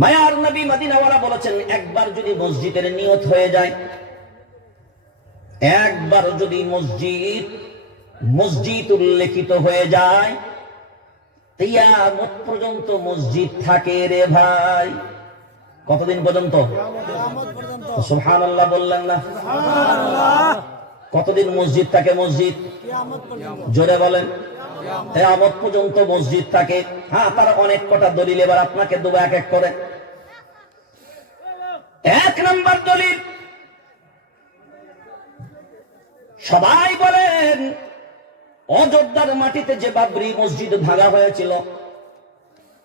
মায়ার নবী মদিনাওয়ালা বলেছেন, একবার যদি মসজিদের নিয়ত হয়ে যায়, একবার যদি মসজিদ উল্লেখিত হয়ে যায়, কিয়ামত পর্যন্ত মসজিদ থাকে রে ভাই। কতদিন পর্যন্ত? সুবহানাল্লাহ বললেন না? কতদিন মসজিদ থাকে? মসজিদ জোরে বলেন। কিয়ামত পর্যন্ত মসজিদ থাকে। হ্যাঁ, তার অনেক কটা দলিল, এবার আপনাকে দেবো এক এক করে। এক নম্বর দলিল, সবাই বলেন অযোধ্যার মাটিতে যে বাবরি মসজিদ ভাঙা হয়েছিল,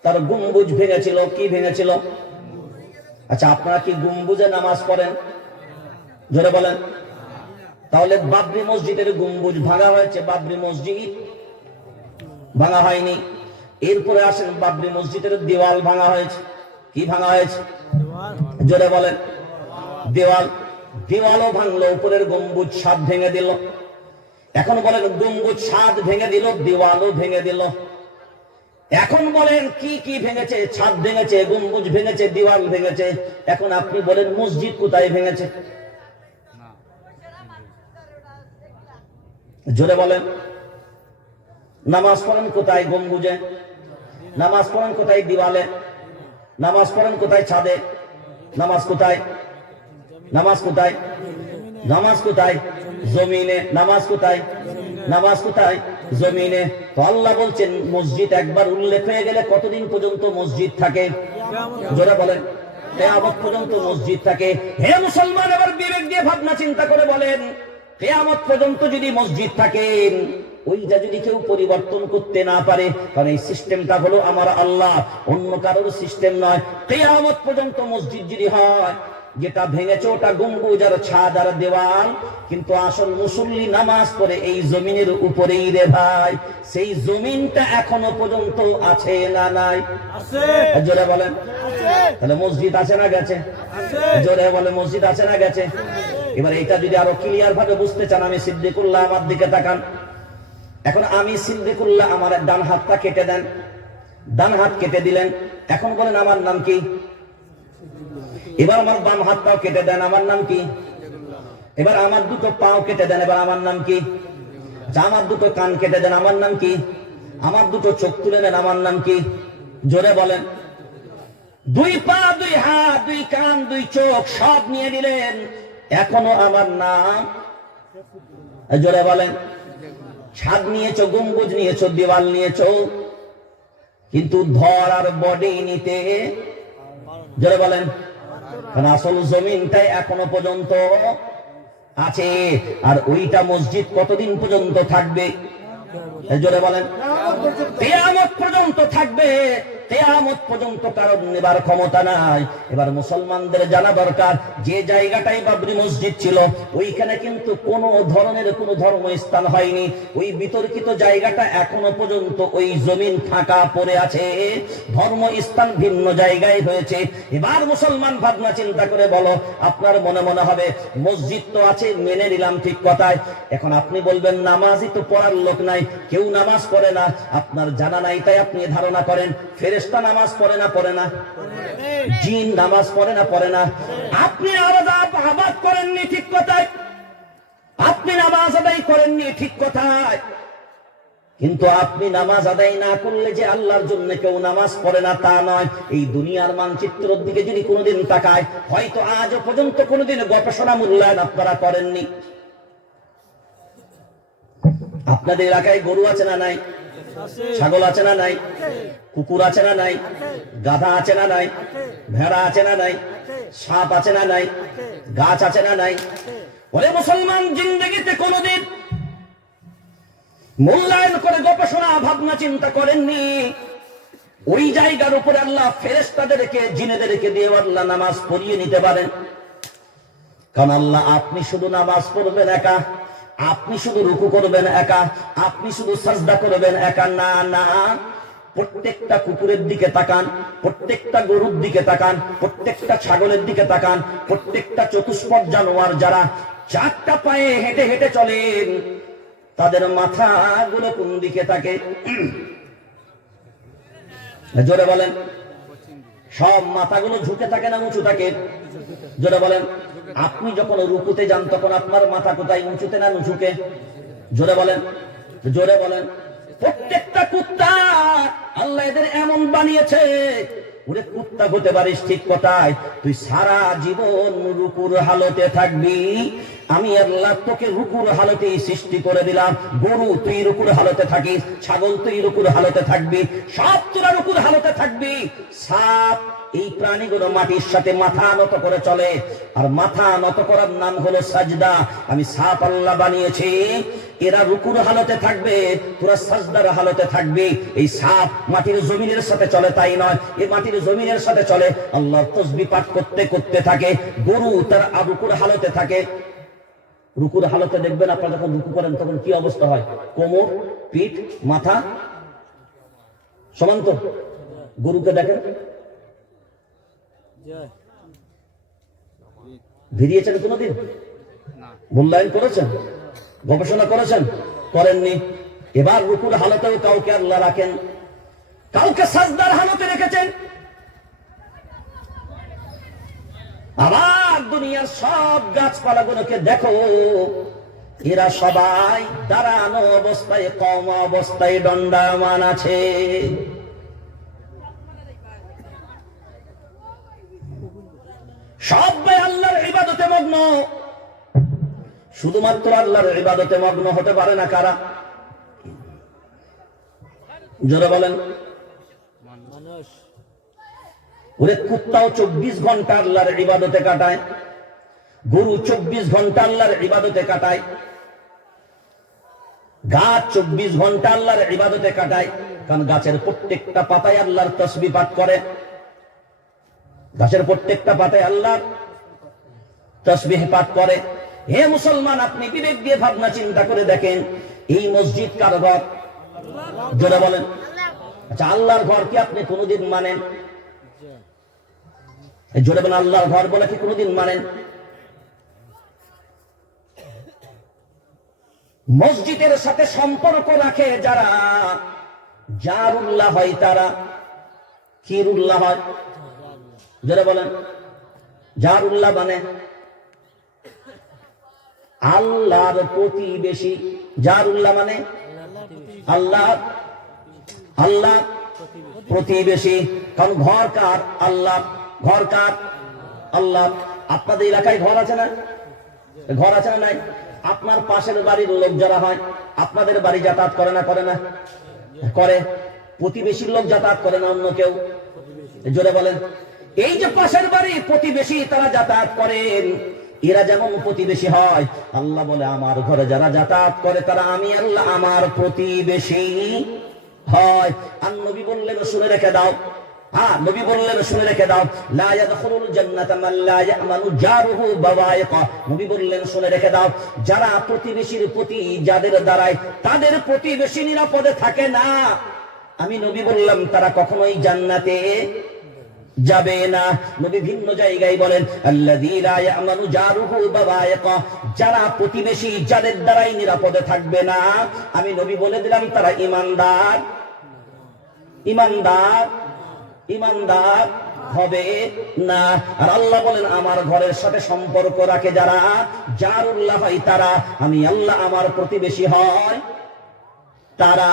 তার গম্বুজ ভেঙেছিল। কি ভেঙেছিল? আচ্ছা, আপনারা কি গম্বুজে নামাজ পড়েন? জোরে বলেন। তাহলে বাবরি মসজিদের গম্বুজ ভাঙা হয়েছে, বাবরি মসজিদ ভাঙা হয়নি। এরপরে আসেন, বাবরি মসজিদের দেওয়াল ভাঙা হয়েছে। কি ভাঙা হয়েছে? জোরে বলেন। দেওয়ালও ভাঙলো, উপরের গম্বুজ ছাদ ভেঙে দিল। এখন বলেন, গম্বুজ ছাদ ভেঙে দিল, দেওয়ালও ভেঙে দিল। এখন বলেন কি কি ভেঙেছে? ছাদ ভেঙেছে, গম্বুজ ভেঙেছে, দেওয়াল ভেঙেছে। এখন আপনি বলেন মসজিদ কোথায় ভেঙেছে? জোরে বলেন। নামাজ পড়েন কোথায়? গম্বুজে। নামাজ পড়েন কোথায়? দেওয়ালে। নামাজ পড়েন কোথায়? ছাদে। নামাজ কোথায়? নামাজ কোথায়? নামাজ কোথায়? জমিনে। নামাজ কোথায়? নামাজ কোথায়? জমিনে। তো আল্লাহ বলছেন, মসজিদ একবার উল্লেখ হয়ে গেলে কতদিন পর্যন্ত মসজিদ থাকে? জোরে বলেন। কিয়ামত পর্যন্ত মসজিদ থাকে। হে মুসলমান, এবার বিবেক দিয়ে ভাবনা চিন্তা করে বলেন, কিয়ামত পর্যন্ত যদি মসজিদ থাকে, ওইটা যদি কেউ পরিবর্তন করতে না পারে, কারণ এই সিস্টেমটা হলো আমার আল্লাহ, অন্য কারোর সিস্টেম নয়। কিয়ামত পর্যন্ত মসজিদ যদি হয়, যেটা ভেঙেছে ওটা গম্বুজ আর ছাদ আর দেওয়াল, কিন্তু আসল মুসল্লি নামাজ পড়ে এই জমিনের উপরেই রে ভাই। সেই জমিনটা এখনো পর্যন্ত আছে না নাই? জোরে বলেন। তাহলে মসজিদ আছে না গেছে? জোরে বলে, মসজিদ আছে না গেছে? এবার এটা যদি আরো ক্লিয়ার ভাবে বুঝতে চান, আমি সিদ্দিকুল্লাহ, আমার দিকে তাকান। এখন আমি সিদ্দিকুল্লাহ, আমার ডান হাতটা কেটে দেন। ডান হাত কেটে দিলেন। এখন বলেন আমার নাম কি? এবার আমার বাম হাতটাও কেটে দেন, আমার নাম কি? এবার আমার দুটো পাও কেটে দেন, এবার আমার নাম কি? আমার দুটো কান কেটে দেন, আমার নাম কি? আমার দুটো চোখ তুলে নেন, আমার নাম কি? জোরে বলেন। দুই পা, দুই হাত, দুই কান, দুই চোখ সব নিয়ে দিলেন, এখনো আমার নাম? জোরে বলেন। ছাদ নিয়েছো, গম্বুজ নিয়েছো, দেওয়াল নিয়েছো, কিন্তু ধর আর বডি নিতে, জোরে বলেন, কারণ আসল জমিনটাই এখনো পর্যন্ত আছে। আর ওইটা মসজিদ কতদিন পর্যন্ত থাকবে? জোরে বলেন। কিয়ামত পর্যন্ত থাকবে। কিয়ামত পর্যন্ত কারণ নেবার ক্ষমতা নাই। এবার মুসলমানদের জানা দরকার, যে জায়গাটাই বাবরি মসজিদ ছিল, ওইখানে কিন্তু কোনো ধরনের কোনো ধর্মস্থান হয়নি। ওই বিতর্কিত জায়গাটা এখনো পর্যন্ত ওই জমিন ফাঁকা পড়ে আছে, ধর্মস্থান ভিন্ন জায়গায় হয়েছে। এবার মুসলমান ভাবনা চিন্তা করে বলো, আপনার মনে মনে হবে মসজিদ তো আছে, মেনে নিলাম, ঠিক কথায়। এখন আপনি বলবেন নামাজই তো পড়ার লোক নাই, কেউ নামাজ পড়ে না। আপনার জানা নাই তাই আপনি ধারণা করেন ফেরেশতা নামাজ পড়ে না? পড়ে না। জিন নামাজ পড়ে না? পড়ে না। আপনি আবাদ করেননি, ঠিক কথায়। আপনি নামাজ আদায় করেননি, ঠিক কথায়। কিন্তু আপনি নামাজ আদায় না করলে যে আল্লাহর জন্য কেউ নামাজ পড়ে না তা নয়। এই দুনিয়ার মানচিত্রের দিকে যদি কোনোদিন তাকায়, হয়তো আজও পর্যন্ত কোনোদিন গবেষণা মূল্যায়ন আপনারা করেননি। আপনাদের এলাকায় গরু আছে না নাই? ছাগল আছে না নাই? কুকুর আছে না নাই? গাধা আছে না নাই? ভেড়া আছে না নাই? সাপ আছে না নাই? গাছ আছে না নাই? ওরে মুসলমান, জিন্দেগিতে কোনোদিন মূল্যায়ন করে গবেষণা ভাবনা চিন্তা করেননি ওই জায়গার উপরে আল্লাহ ফেরেশতাদেরকে, জিনেদেরকে দিয়ে আল্লাহ নামাজ পড়িয়ে নিতে পারেন? কারণ আল্লাহ, আপনি শুধু নামাজ পড়বেন একা, আপনি শুধু রুকু করবেন একা, আপনি শুধু সাজদা করবেন একা, না না। প্রত্যেকটা কুকুরের দিকে তাকান, প্রত্যেকটা গরুর দিকে তাকান, প্রত্যেকটা ছাগলের দিকে তাকান, প্রত্যেকটা চতুষ্পদ জানোয়ার যারা চারটা পায়ে হেঁটে হেঁটে চলেন, তাদের মাথাগুলো কোন দিকে থাকে? জোরে বলেন। সব মাথাগুলো ঝুঁকে থাকে না উঁচু থাকে? জোরে বলেন। আপনি যখন রুকুতে যান তখন আপনার মাথা কোথায়, উঁচুতে না নিচুতে? জোরে বলেন, জোরে বলেন। প্রত্যেকটা কুত্তা আল্লাহ এদের এমন বানিয়েছে, ওরে কুত্তা হতে পারিস ঠিক কথায়, তুই সারা জীবন রুকুর হালতে থাকবি। আমি আল্লাহ তোকে রুকুর হালতেই সৃষ্টি করে দিলাম। গরু তুই রুকুর হালতে থাকিস, ছাগল তুই রুকুর হালতে থাকবি, সব তোরা রুকুর হালতে থাকবি। সাপ, এই প্রাণীগুলো মাটির সাথে মাথা নত করে চলে, আর মাথা নত করার নাম হলো সাজদা। আমি সাপ আল্লাহ বানিয়েছি, এরা রুকুর হালতে থাকবে, তোরা সাজদার হালতে থাকবি। এই সাপ মাটির জমিনের সাথে চলে তাই নয়, এই মাটির জমিনের সাথে চলে, আল্লাহর তাসবিহ পাঠ করতে করতে থাকে। গরু তার রুকুর হালতে থাকে। রুকুর হালতে দেখবেন আপনারা যখন রুকু করেন তখন কি অবস্থা হয়, কোমর, পিঠ, মাথা সমান তো? গরুকে দেখেন, ভিড়িয়েছেন কোনদিন? মূল্যায়ন করেছেন? গবেষণা করেছেন? করেননি। এবার রুকুর হালতেও কাউকে আল্লাহ রাখেন, কাউকে সাজদার হালতে রেখেছেন। আবার দুনিয়ার সব গাছপালাগুলোকে দেখো, এরা সবাই দাঁড়ানো অবস্থায়, কম অবস্থায় দণ্ডায়মান আছে। সবাই আল্লাহর ইবাদতে মগ্ন। শুধুমাত্র আল্লাহর ইবাদতে মগ্ন হতে পারে না কারা? জোরে বলেন। ওরে কুত্তাও 24 ঘন্টা আল্লাহর ইবাদতে কাটায়, গরু 24 ঘন্টা আল্লাহর ইবাদতে কাটায়, গাছ 24 ঘন্টা আল্লাহর ইবাদতে কাটায়। কারণ গাছের প্রত্যেকটা পাতায় আল্লাহর তাসবিহ পাঠ করে, গাছের প্রত্যেকটা পাতায় আল্লাহর তাসবিহ পাঠ করে। হে মুসলমান, আপনি বিবেক দিয়ে ভাবনা চিন্তা করে দেখেন, এই মসজিদ কার ঘর? জোরে বলেন। আচ্ছা, আল্লাহর ঘর কি আপনি কোনোদিন মানেন? জোরে বলেন, আল্লাহর ঘর বলে কি কোনোদিন মানেন? মসজিদের সাথে সম্পর্ক রাখে যারা, জারুল্লাহ হয় তারা। কিরুল্লাহ হয়? জোরে বলেন। জারুল্লাহ মানে আল্লাহর প্রতিবেশী। জারুল্লাহ মানে আল্লাহ, আল্লাহ প্রতিবেশী। কারণ ঘর কার? আল্লাহ। ঘর কার? আল্লাহ। আপনাদের এলাকায় ঘর আছে না? ঘর আছে না নাই? আপনার পাশের বাড়ির লোক যারা হয়, আপনাদের বাড়ি যাতায়াত করে না? করে না? করে। প্রতিবেশীর লোক যাতায়াত করে না অন্য কেউ? জোরে বলেন। এই যে পাশের বাড়ি প্রতিবেশী, তারা যাতায়াত করেন, এরা যেমন প্রতিবেশী হয়, আল্লাহ বলে আমার ঘরে যারা যাতায়াত করে তারা আমি আল্লাহ আমার প্রতিবেশী হয়। আর নবী বললেন শুনে রেখে দাও, নবী বললেন শুনে রেখে দাও, লা ইয়াদখুলুল জান্নাতা মান লা ইয়ামানু জারুহু বাওয়াইকা। নবী বললেন শুনে রেখে দাও, যারা প্রতিবেশীর প্রতি যাদের দ্বারায় তাদের প্রতিবেশী নিরাপদে থাকে না, আমি নবী বললাম তারা কখনোই জান্নাতে যাবে না। নবী ভিন্ন জায়গায় বলেন, আল্লাযী লা ইয়ামানু জারুহু বাওয়াইকা, যারা প্রতিবেশী যাদের দ্বারাই নিরাপদে থাকবে না, আমি নবী বলে দিলাম তারা ঈমানদার, ঈমানদার, ঈমানদার হবে না। আর আল্লাহ বলেন আমার ঘরের সাথে সম্পর্ক রাখে যারা, জারুল্লাহ হয় তারা, আমি আল্লাহ আমার প্রতিবেশী হয় তারা।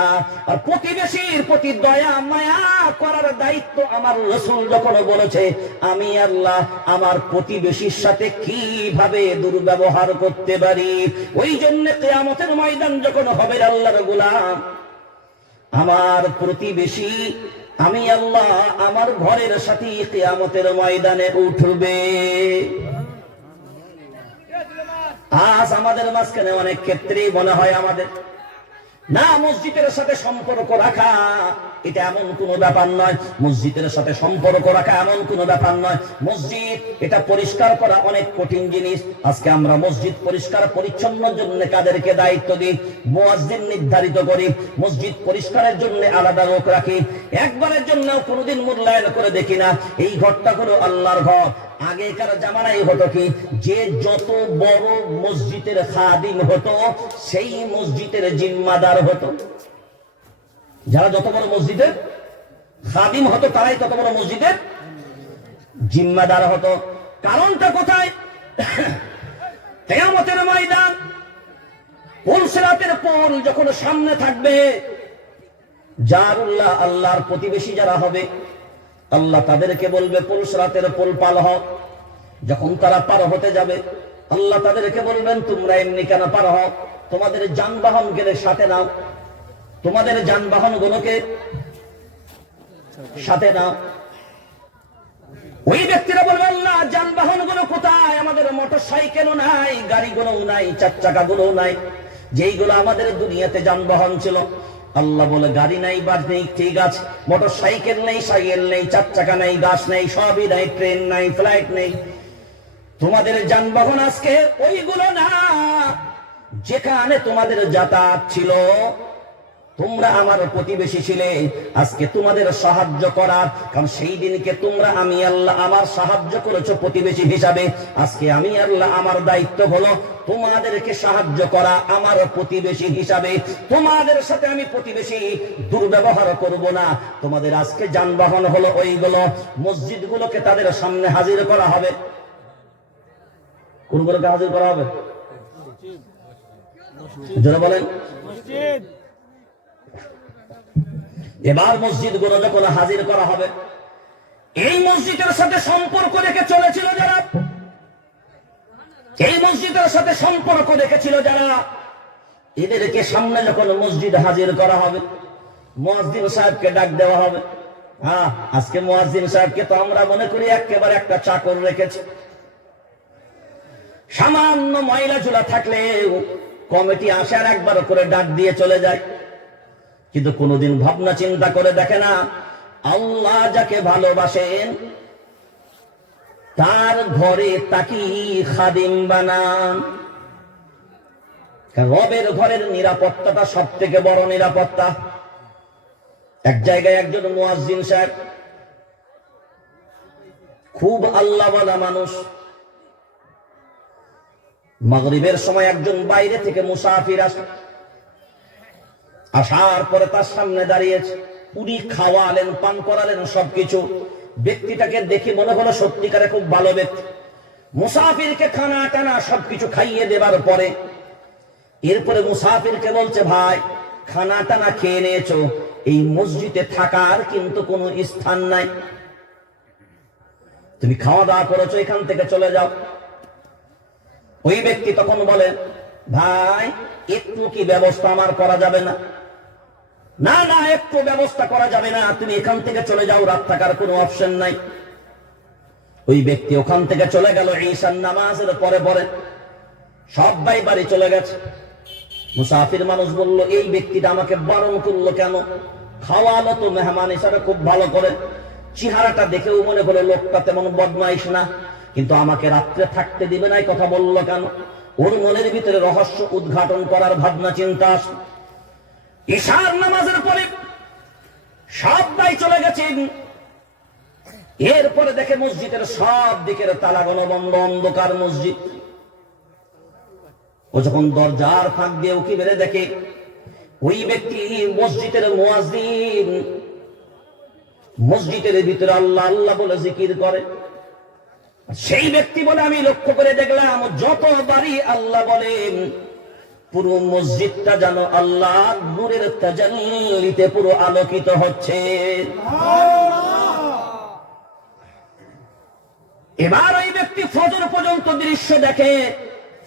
আর প্রতিবেশীর প্রতি দয়া মায়া করার দায়িত্ব আমার রাসূল যখন বলেছে, আমি আল্লাহ আমার প্রতিবেশীর সাথে কিভাবে দুর্ব্যবহার করতে পারি, ওই জন্য কিয়ামতের ময়দান যখন হবে আল্লাহর গোলাম, আমার প্রতিবেশী আমি আল্লাহ আমার ঘরের সাথে কিয়ামতের ময়দানে উঠবে। আজ আমাদের মাঝখানে অনেক ক্ষেত্রেই মনে হয় আমাদের না, মসজিদের সাথে সম্পর্ক রাখা এটা এমন কোন ব্যাপার নয়, মসজিদের সাথে সম্পর্ক রাখা এমন কোন ব্যাপার নয়। মসজিদ এটা পরিষ্কার করা অনেক কঠিন জিনিস। আজকে আমরা মসজিদ পরিষ্কার পরিচ্ছন্নের জন্য কাদেরকে দায়িত্ব দিই? মুয়াজ্জিন নির্ধারিত করি, মসজিদ পরিষ্কারের জন্য আলাদা লোক রাখি, একবারের জন্য কোনোদিন মূল্যায়ন করে দেখি না এই ঘরটা হলো আল্লাহর ঘর। আগেকার জামানায় হতো কি, যে যত বড় মসজিদের খাদিম হতো সেই মসজিদের জিম্মাদার হতো। যারা যত বড় মসজিদের খাদিম হতো তারাই তত বড় মসজিদের জিম্মাদার হতো। কারণটা কোথায়? কিয়ামতের ময়দান, পুলসিরাতের পোল যখন সামনে থাকবে, জারুল্লাহ আল্লাহর প্রতিবেশী যারা হবে, আল্লাহ তাদেরকে বলবে পুলসিরাতের পোল পার হও। যখন তারা পার হতে যাবে, আল্লাহ তাদেরকে বলবেন তোমরা এমনি কেন পার হও? তোমাদের যানবাহন গেলে সাথে নাও, তোমাদের যানবাহন গুলোকে সাথে নাও। ওই ব্যক্তিরা বলবে আল্লাহ যানবাহন গুলো কোথায়? আমাদের মোটর সাইকেলও নাই, গাড়িগুলোও নাই, চার চাকা গুলোও নাই, যেইগুলো আমাদের দুনিয়াতে যানবাহন ছিল। আল্লাহ বলে গাড়ি নাই, বাস নেই, ঠিক আছে, মোটর সাইকেল নেই, সাইকেল নেই, চার চাকা নেই, গাছ নেই, সবই নাই, ট্রেন নাই, ফ্লাইট নেই, তোমাদের যানবাহন আজকে ওইগুলো না। যেখানে তোমাদের যাতায়াত ছিল, তোমরা আমার প্রতিবেশী ছিলে, আজকে তোমাদের সাহায্য করার, কারণ সেই দিনকে তোমরা আমি আল্লাহ আমার সাহায্য করেছো প্রতিবেশী হিসাবে, আজকে আমি আল্লাহ আমার দায়িত্ব হলো তোমাদেরকে সাহায্য করা আমার প্রতিবেশী হিসাবে। তোমাদের সাথে আমি প্রতিবেশী দুর্ব্যবহার করব না। তোমাদের আজকে যানবাহন হলো ওইগুলো, মসজিদগুলোকে তাদের সামনে হাজির করা হবে। কোনগুলোকে হাজির করা হবে? যারা বলেন এবার মসজিদ গুলো যখন হাজির করা হবে, এই মসজিদের সাথে সম্পর্ক রেখে চলেছিল যারা, এই মসজিদের সাথে সম্পর্ক রেখেছিল যারা, এদেরকে সামনে যখন মসজিদ হাজির করা হবে, মুয়াজ্জিন সাহেবকে ডাক দেওয়া হবে। হ্যাঁ, আজকে মুয়াজ্জিন সাহেবকে তো আমরা মনে করি একেবারে একটা চাকর রেখেছে। সামান্য ময়লা ঝুলা থাকলেও কমিটি আসে আর একবার করে ডাক দিয়ে চলে যায়। কিন্তু কোনোদিন ভাবনা চিন্তা করে দেখে না, আল্লাহ যাকে ভালোবাসেন তার ঘরে তাকে খাদিম বানান। রবের ঘরের নিরাপত্তাটা সব থেকে বড় নিরাপত্তা। এক জায়গায় একজন মুয়াজ্জিন সাহেব, খুব আল্লাহওয়ালা মানুষ, মাগরিবের সময় একজন বাইরে থেকে মুসাফির আসে, আসার পরে তার সামনে দাঁড়িয়েছে, উনি খাওয়ালেন, পান করালেন সবকিছু। ব্যক্তিটাকে দেখে মনে হলো সত্যিকারে খুব ভালো ব্যক্তি। মুসাফিরকে খানা টানা সবকিছু খাইয়ে দেবার পরে এরপরে মুসাফিরকে বলছে, ভাই খানা টানা খেয়ে নিয়েছো, এই মসজিদে থাকার কিন্তু কোনো স্থান নাই, তুমি খাওয়া দাওয়া করেছো, এখান থেকে চলে যাও। ওই ব্যক্তি তখন বলে, ভাই একটু কি ব্যবস্থা আমার করা যাবে না? না না, একটু ব্যবস্থা করা যাবে না, তুমি এখান থেকে চলে যাও, রাত থাকার কোনো অপশন নাই। ওই ব্যক্তি ওখান থেকে চলে গেল। ঈশার নামাজের পরে পরে সবাই বাড়ি চলে গেছে। মুসাফির মানুষ বলল, এই ব্যক্তিটা আমাকে বারণ করলো কেন? খাওয়ালো তো মেহমান হিসাবে খুব ভালো করে, চেহারাটা দেখেও মনে হলো লোকটা তেমন বদমাইশ না, কিন্তু আমাকে রাত্রে থাকতে দিবে না, কথা বললো কেন? ওর মনের ভিতরে রহস্য উদ্ঘাটন করার ভাবনা চিন্তা আসে। ঈশার নামাজের পরে সবাই চলে গেছেন। এরপরে দেখে মসজিদের সব দিকের তালাগুলো বন্ধ, অন্ধকার মসজিদ। ও যখন দরজার ফাঁক দিয়ে উকি বেড়ে দেখে ওই ব্যক্তি মসজিদের মুয়াজ্জিন, মসজিদের ভিতরে আল্লাহ আল্লাহ বলে জিকির করে। সেই ব্যক্তি বলে, আমি লক্ষ্য করে দেখলাম যতবারই আল্লাহ বলেন পুরো মসজিদটা যেন আল্লাহ নূরের তাজাল্লিতে পুরো আলোকিত হচ্ছে। এবার ওই ব্যক্তি ফজর পর্যন্ত দৃশ্য দেখে।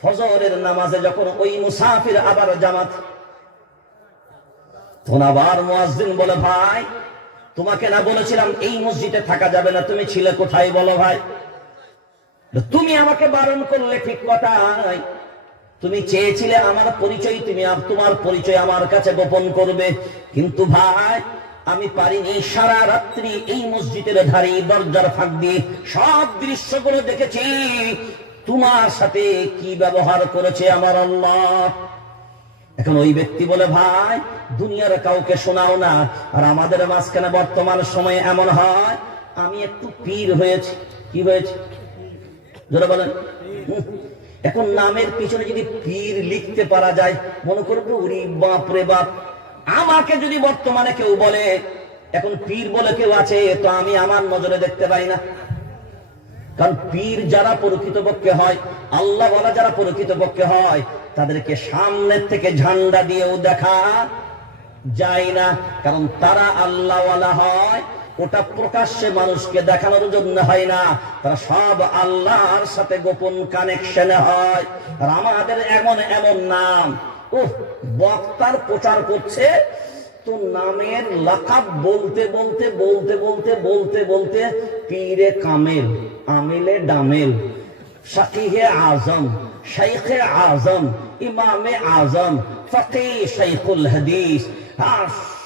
ফজরের নামাজে যখন ওই মুসাফির আবার জামাত, তখন আবার মুয়াজ্জিন বলে, ভাই তোমাকে না বলেছিলাম এই মসজিদে থাকা যাবে না, তুমি ছিলে কোথায় বলো ভাই? তুমি আমাকে বারণ করলে ঠিক কথা, তুমি চেয়েছিলে আমার পরিচয়, তুমি তোমার পরিচয় আমার কাছে গোপন করবে, কিন্তু ভাই আমি পারিনি। সারা রাত্রি এই মসজিদের ধারে দরজার ফাঁক দিয়ে সব দৃশ্যগুলো দেখেছি, তোমার সাথে কি ব্যবহার করেছে আমার আল্লাহ। এখন ওই ব্যক্তি বলে, ভাই দুনিয়ার কাউকে শোনাও না, আর আমাদের মাঝখানে বর্তমান সময়ে এমন হয় আমি একটু পীর হয়েছি। কি হয়েছে যারা বলেন? এখন নামের পিছনে যদি পীর লিখতে পারা যায়, মনে করবো উরি বাপ রে বাপ। আমাকে যদি বর্তমানে কেউ বলে এখন পীর বলে কেউ আছে, তো আমি আমার নজরে দেখতে পাই না। কারণ পীর যারা প্রকৃতপক্ষে হয়, আল্লাহ ওয়ালা যারা প্রকৃতপক্ষে হয়, তাদেরকে সামনের থেকে ঝান্ডা দিয়েও দেখা যায় না, কারণ তারা আল্লাহ ওয়ালা হয়। ওটা প্রকাশ্যে মানুষকে দেখানোর জন্য হয় না, তারা সব আল্লাহর সাথে গোপন কানেকশনে হয়। আর আমাদের এমন এমন নাম, বক্তার প্রচার করছে তো নামের লাকাব বলতে বলতে বলতে বলতে বলতে বলতে পীরে কামেল, আমিলে ডামেল, শাকিহে আজম, শাইখে আজম, ইমামে আজম, ফকিহ শাইখুল হাদিস,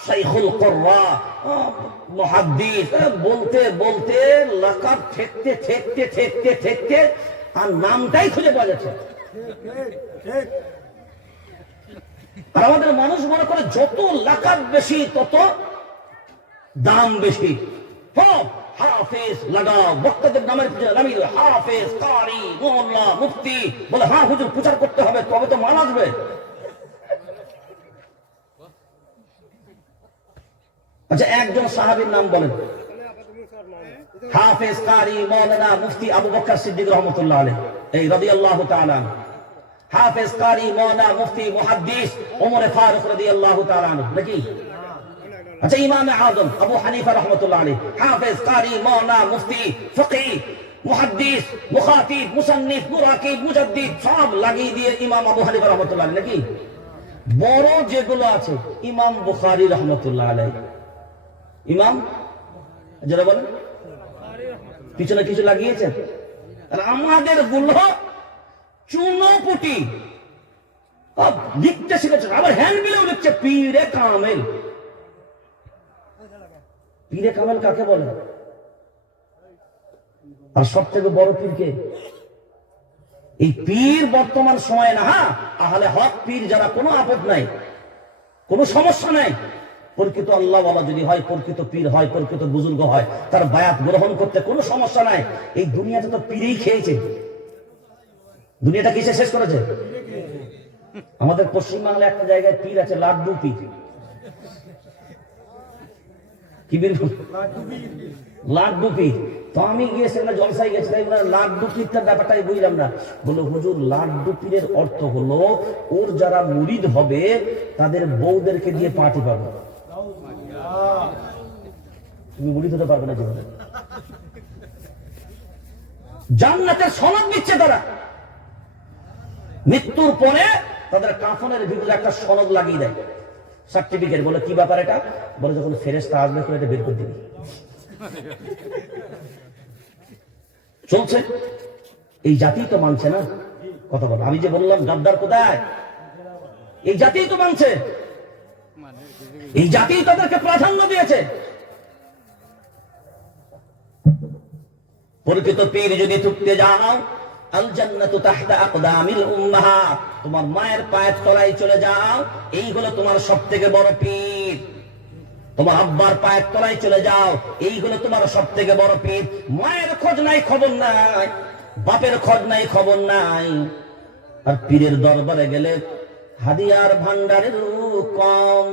শাইখুল কুররা, মুহাদ্দিস, বলতে বলতে লাকাব ঠেকতে ঠেকতে ঠেকতে ঠেকতে আর নামটাই খুঁজে পাওয়া যাচ্ছে। আর আমাদের মানুষ মনে করে যত লাকাব বেশি তত দাম বেশি। হাফেজ লাগাও, বক্তাদের নামের পিছনে নামিয়ে দেবে, হাফেজ, কারি, মোল্লা, মুফতি, বলে হ্যাঁ হুজুর প্রচার করতে হবে, তবে তো মান আসবে। আচ্ছা, একজন সাহাবীর নাম বলেন। হাফেজ, কারি, মৌলানা, মুফতি আবু বকর সিদ্দিক রহমতুল্লাহ আলাইহি, এই রাদিয়াল্লাহু তাআলা। হাফেজ, কারি, মৌলানা, মুফতি, মুহাদ্দিস ওমর ফারুক রাদিয়াল্লাহু তাআলা নাকি? আচ্ছা, ইমামে আজম আবু হানিফা রাহমাতুল্লাহ আলাইহি, হাফেজ, কারি, মৌলানা, মুফতি, ফকিহ, মুহাদ্দিস, মুখাতিব, মুসান্নিফ, মুরাকিব, মুজাদ্দিদ সব লাগিয়ে দিয়ে ইমাম আবু হানিফা রাহমাতুল্লাহ আলাইহি নাকি? বড় যেগুলো আছে ইমাম বুখারী রাহমাতুল্লাহ আলাইহি, ইমাম যারা বলেন পিছনে কিছু লাগিয়েছেন। আর আমাদের গুলো চুনোপুটি লিখতে শিখেছে, আবার হ্যান্ড বিলেও লিখছে পীরে কামেল। পীরে কামেল কাকে বলে? আর সব থেকে বড় পীরকে? এই পীর বর্তমান সময়ে না, হ্যাঁ আহলে হক পীর যারা, কোনো আপদ নাই, কোনো সমস্যা নাই। প্রকৃত আল্লাহ ওয়ালা যদি হয়, প্রকৃত পীর হয়, প্রকৃত বুজুর্গ হয়, তার বায়াত গ্রহণ করতে কোনো সমস্যা নাই। এই দুনিয়াতে তো পীরেই খেয়েছে, দুনিয়াটা কিসে শেষ করেছে? আমাদের পশ্চিমবাংলায় একটা জায়গায় পীর আছে, লাড্ডু পীর। কি বীর? লাড্ডু পীর। তো আমি গিয়েছিলাম, জলসায় গেছিলাম, লাড্ডু পীরটার ব্যাপারটাই বুঝলাম না। বললো হুজুর লাড্ডু পীরের অর্থ হলো ওর যারা মুরিদ হবে তাদের বউদেরকে দিয়ে পার্টি পাবে। তুমি মুরিদ হতে পারবে না জীবনে। জান্নাতের সনদ দিচ্ছে তারা, মৃত্যুর পরে তাদের কাফনের ভিতরে একটা সনদ লাগিয়ে দেয়, সার্টিফিকেট। বলে কি ব্যাপার এটা? বলে যখন ফেরেশতা আসবে তো এটা বের করে দিবি। চলছে, এই জাতি তো মানছে না কথা বলো। আমি যে বললাম গাদ্দার কোথায়, এই জাতি তো মানছে, এই জাতি তাদেরকে প্রাধান্য দিয়েছে। প্রকৃত পীর যদি ঢুকতে যাও, আল জান্নাতু তাহতা আকদামিল উম্মাহাত, তোমার মায়ের পায়ের তলায় চলে যাও, এই হলো তোমার সবথেকে বড় পীর। তোমার আব্বার পায়ের তলায় চলে যাও, এই হলো তোমার সবথেকে বড় পীর। মায়ের খোঁজ নাই, খবর নাই, বাপের খোঁজ নাই, খবর নাই। আর পীরের দরবারে গেলে হাদিয়ার ভান্ডারের কম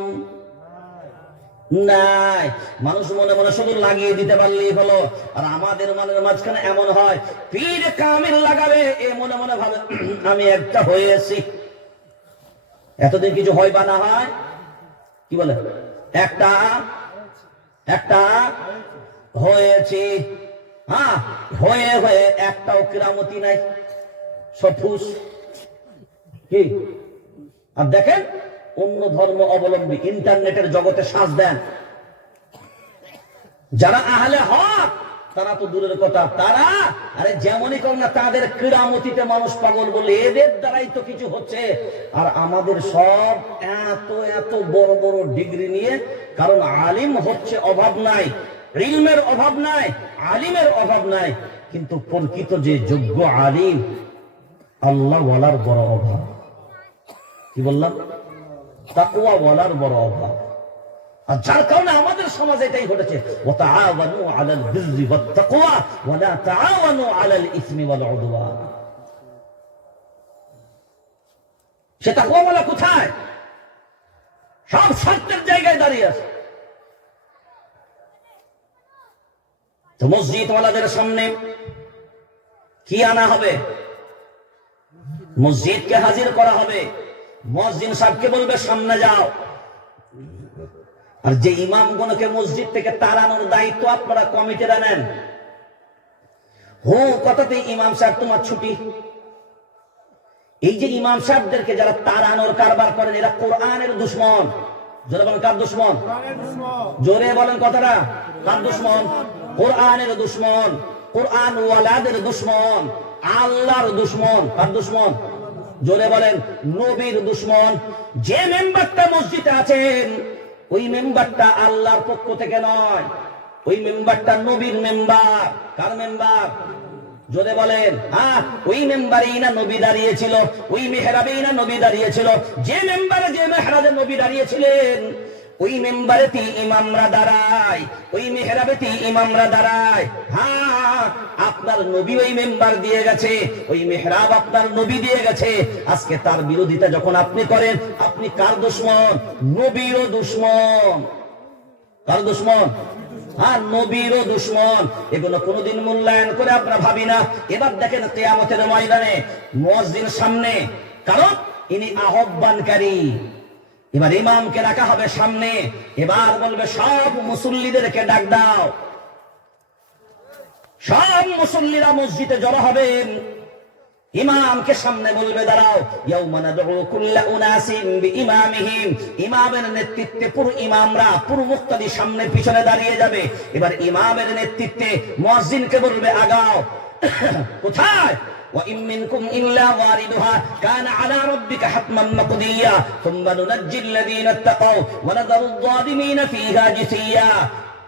নাই। মানুষ মনে মনে শুধু লাগিয়ে দিতে পারলেই হলো। আর আমাদের মনের মাঝখানে এমন হয়, পীর কামেল লাগাবে, এ মনে মনে ভাবে আমি একটা হয়েছি। এতদিন কিছু হয় বা না হয়, কি বলে একটা একটা হয়েছি, হ্যাঁ হয়ে হয়ে একটাও কিরামতি নাই, সব ফুস। কি আর দেখেন অন্য ধর্ম অবলম্বী ইন্টারনেটের জগতে শ্বাস দেন, যারা আহলে হক তারা তো দূরের কথা, তারা আরে যেমনই কর না, তাদের ক্রীড়ামতিতে মানুষ পাগল বলে, এদের দ্বারাই তো কিছু হচ্ছে। আর আমাদের সব এত এত বড় বড় ডিগ্রি নিয়ে, কারণ আলিম হচ্ছে অভাব নাই, ইলমের অভাব নাই, আলিমের অভাব নাই, কিন্তু প্রকৃত যে যোগ্য আলিম আল্লাহ ওয়ালার বড় অভাব। কি বললাম? তাকওয়া ওয়ালার বড় অভাব। আর যার কারণে আমাদের সমাজে এটাই ঘটেছে, ওয়াতাআওয়ানু আলাল বিররি ওয়াত তাকওয়া ওয়া লা তাআওয়ানু আলাল ইসমি ওয়াল উদওয়ান। সে তাকওয়া ওয়ালা কোথায়? সব স্বার্থের জায়গায় দাঁড়িয়ে আছে। তো মসজিদ ওয়ালাদের সামনে কি আনা হবে? মসজিদকে হাজির করা হবে। মুয়াজ্জিন সাহেবকে বলবে সামনে যাও। আর যে ইমামগণকে মসজিদ থেকে তাড়ানোর দায়িত্ব আপনারা কমিটিরা নেন, কথাতেই ইমাম সাহেব তোমার ছুটি। এই যে ইমাম সাহেবদেরকে যারা তাড়ানোর কারবার করেন, এরা কোরআনের দুশমন। জোরে বলেন কার দুশমন? জোরে বলেন কথাটা। কার দুশমন? কোরআনের দুশমন, কোরআন ওয়ালাদের দুশমন, আল্লাহর দুশমন। কার দুশমন? জোরে বলেন। নবীর দুশমন। যে মেম্বারটা মসজিদে আছেন, ওই মেম্বারটা আল্লাহর পক্ষ থেকে নয়, ওই মেম্বারটা নবীর মেম্বার। কার মেম্বার? জোরে বলেন। ওই মেম্বারেই না নবী দাঁড়িয়েছিল, ওই মেহরাবেই না নবী দাঁড়িয়েছিল। যে মেম্বারে, যে মেহরাবে নবী দাঁড়িয়েছিলেন, ওই মেম্বারেতে ইমামরা দাঁড়ায়, ওই মেহরাবেতে ইমামরা দাঁড়ায়। আপনার নবী ওই মেম্বার দিয়ে গেছে, ওই মেহরাব আপনার নবী দিয়ে গেছে। আজকে তার বিরোধিতা যখন আপনি করেন, আপনি কার দুশমন? নবীরও দুশমন। কার দুশমন? নবীরও দুশমন। এগুলো কোনোদিন মূল্যায়ন করে আমরা ভাবি না। এবার দেখেন কিয়ামতের ময়দানে মুয়াজ্জিন সামনে, কারণ ইনি আহ্বানকারী। এবার ইমামকে রাখা হবে সামনে। এবার বলবে সব মুসল্লিদেরকে ডাক দাও। সব মুসল্লিরা মসজিদে জড়ো হবেন। ইমামকে সামনে বলবে দাঁড়াও। ইয়াউমা নাদউ কুল্লা উনাসিন বিইমামিহিম। ইমামের নেতৃত্বে পুরো ইমামরা, পুরো মুক্তাদি সামনে পিছনে দাঁড়িয়ে যাবে। এবার ইমামের নেতৃত্বে মুয়াজ্জিনকে বলবে আগাও। কোথায়? وَإِن مِّنكُمْ إِلَّا وَارِدُهَا كَانَ عَلَى رَبِّكَ حَتْمًا مَّقْضِيًّا ثُمَّ نُنَجِّي الَّذِينَ اتَّقَوْا وَنَذَرُ الظَّالِمِينَ فِيهَا جِثِيًّا।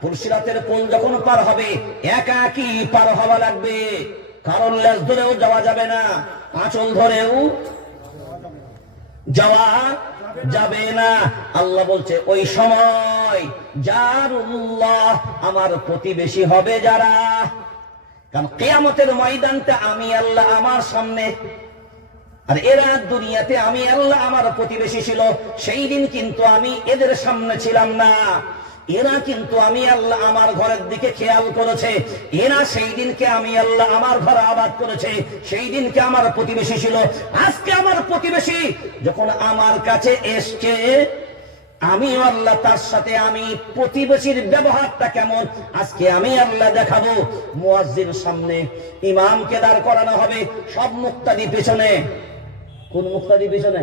পুরসিরাতের পোল যখন পার হবে, একাকী পার হওয়া লাগবে। কারণ লেজ ধরেও যাওয়া যাবে না, আঁচল ধরেও যাওয়া যাবে না। আল্লাহ বলছে ওই সময় জারুল্লাহ, আমার প্রতিবেশী হবে যারা। কারণ কিয়ামতের ময়দানটা আমি আল্লাহ আমার সামনে, আর এরা দুনিয়াতে আমি আল্লাহ আমার প্রতিবেশী ছিল। সেই দিন কিন্তু আমি এদের সামনে ছিলাম না। এরা কিন্তু আমি আল্লাহ আমার ঘরের দিকে খেয়াল করেছে। এরা সেই দিনকে আমি আল্লাহ আমার ঘর আবাদ করেছে, সেই দিনকে আমার প্রতিবেশী ছিল। আজকে আমার প্রতিবেশী যখন আমার কাছে এসছে, আমি আল্লাহ তার সাথে আমি প্রতিবেশীর ব্যবহারটা কেমন আজকে আমি আল্লাহ দেখাবো। মুয়াজ্জিন সামনে, ইমামকে দাঁড় করানো হবে, সব মুক্তাদি পেছনে। কোন মুক্তাদি পেছনে?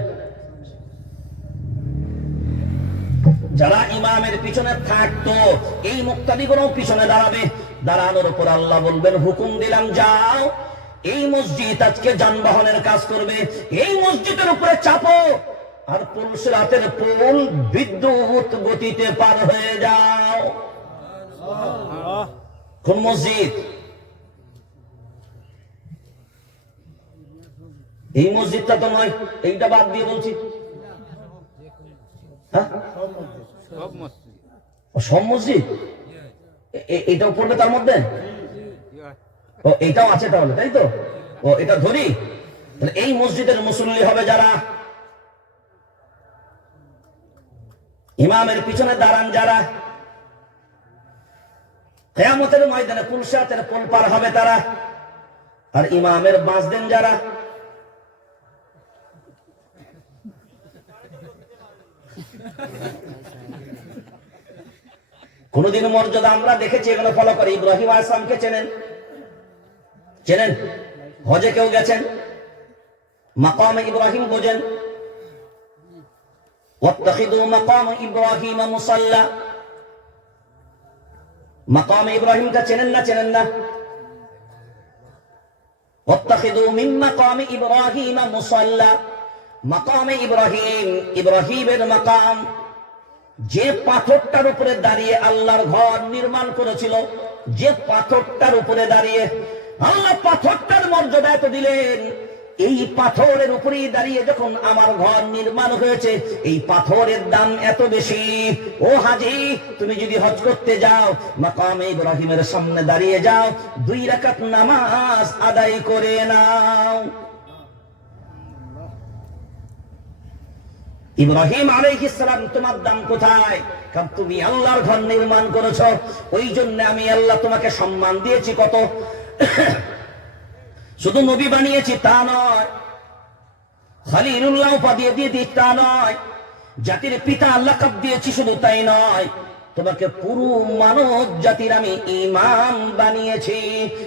যারা ইমামের পিছনে থাকতো, এই মুক্তাদিগুলো পিছনে দাঁড়াবে। দাঁড়ানোর উপর আল্লাহ বলবেন হুকুম দিলাম যাও, এই মসজিদ আজকে যানবাহনের কাজ করবে, এই মসজিদের উপরে চাপো, আর পুলসিরাতের পোল বিদ্যুৎ গতিতে পার হয়ে যাও। কোন মসজিদ? এই মসজিদটা তো নয়, এইটা বাদ দিয়ে বলছি। সব মসজিদ এটাও পড়বে তার মধ্যে? ও এটাও আছে তাহলে, তাই তো? ও এটা ধরি। এই মসজিদের মুসল্লি হবে যারা, ইমামের পিছনে দাঁড়ান যারা, কিয়ামতের ময়দানে পুলসিরাতের পোল পার হবে তারা, আর ইমামের বাঁশ দেন যারা। কোনদিন মর্যাদা আমরা দেখেছি, এগুলো ফলো করে। ইব্রাহিম আলাইহিস সালামকে চেনেন? চেনেন? হজে কেউ গেছেন? মাকামে ইব্রাহিম বোঝেন? ওয়াত্তাখিযু মাকাম ইব্রাহিম মুসাল্লা। মাকামে ইব্রাহিমটা চেনেন না? চেনেন না? ওয়াত্তাখিযু মিন মাকাম ইব্রাহিম মুসাল্লা। মাকামে ইব্রাহিম, ইব্রাহিমের মাকাম, যে পাথরটার উপরে দাঁড়িয়ে আল্লাহর ঘর নির্মাণ করেছিল, যে পাথরটার উপরে দাঁড়িয়ে আল্লাহ পাথরটার মর্যাদা এত দিলেন, এই পাথরের উপরেই দাঁড়িয়ে যখন আমার ঘর নির্মাণ হয়েছে, এই পাথরের দাম এত বেশি। ও হাজী, তুমি যদি হজ করতে যাও, মাকামে ইব্রাহিমের সামনে দাঁড়িয়ে যাও, 2 রাকাত নামাজ আদায় করে নাও। ইব্রাহিম আলাইহিস সালাম, তোমার দাম কোথায়? কারণ তুমি আল্লাহর ঘর নির্মাণ করেছো, ওই জন্য আমি আল্লাহ তোমাকে সম্মান দিয়েছি। কত? শুধু নবী বানিয়েছি তা নয়, খলিলুল্লাহ উপাধি দিয়েছি তা নয়, জাতির পিতা লাকাব দিয়েছি শুধু তাই নয়, তোমাকে পুরো মানব জাতির আমি ইমাম বানিয়েছি।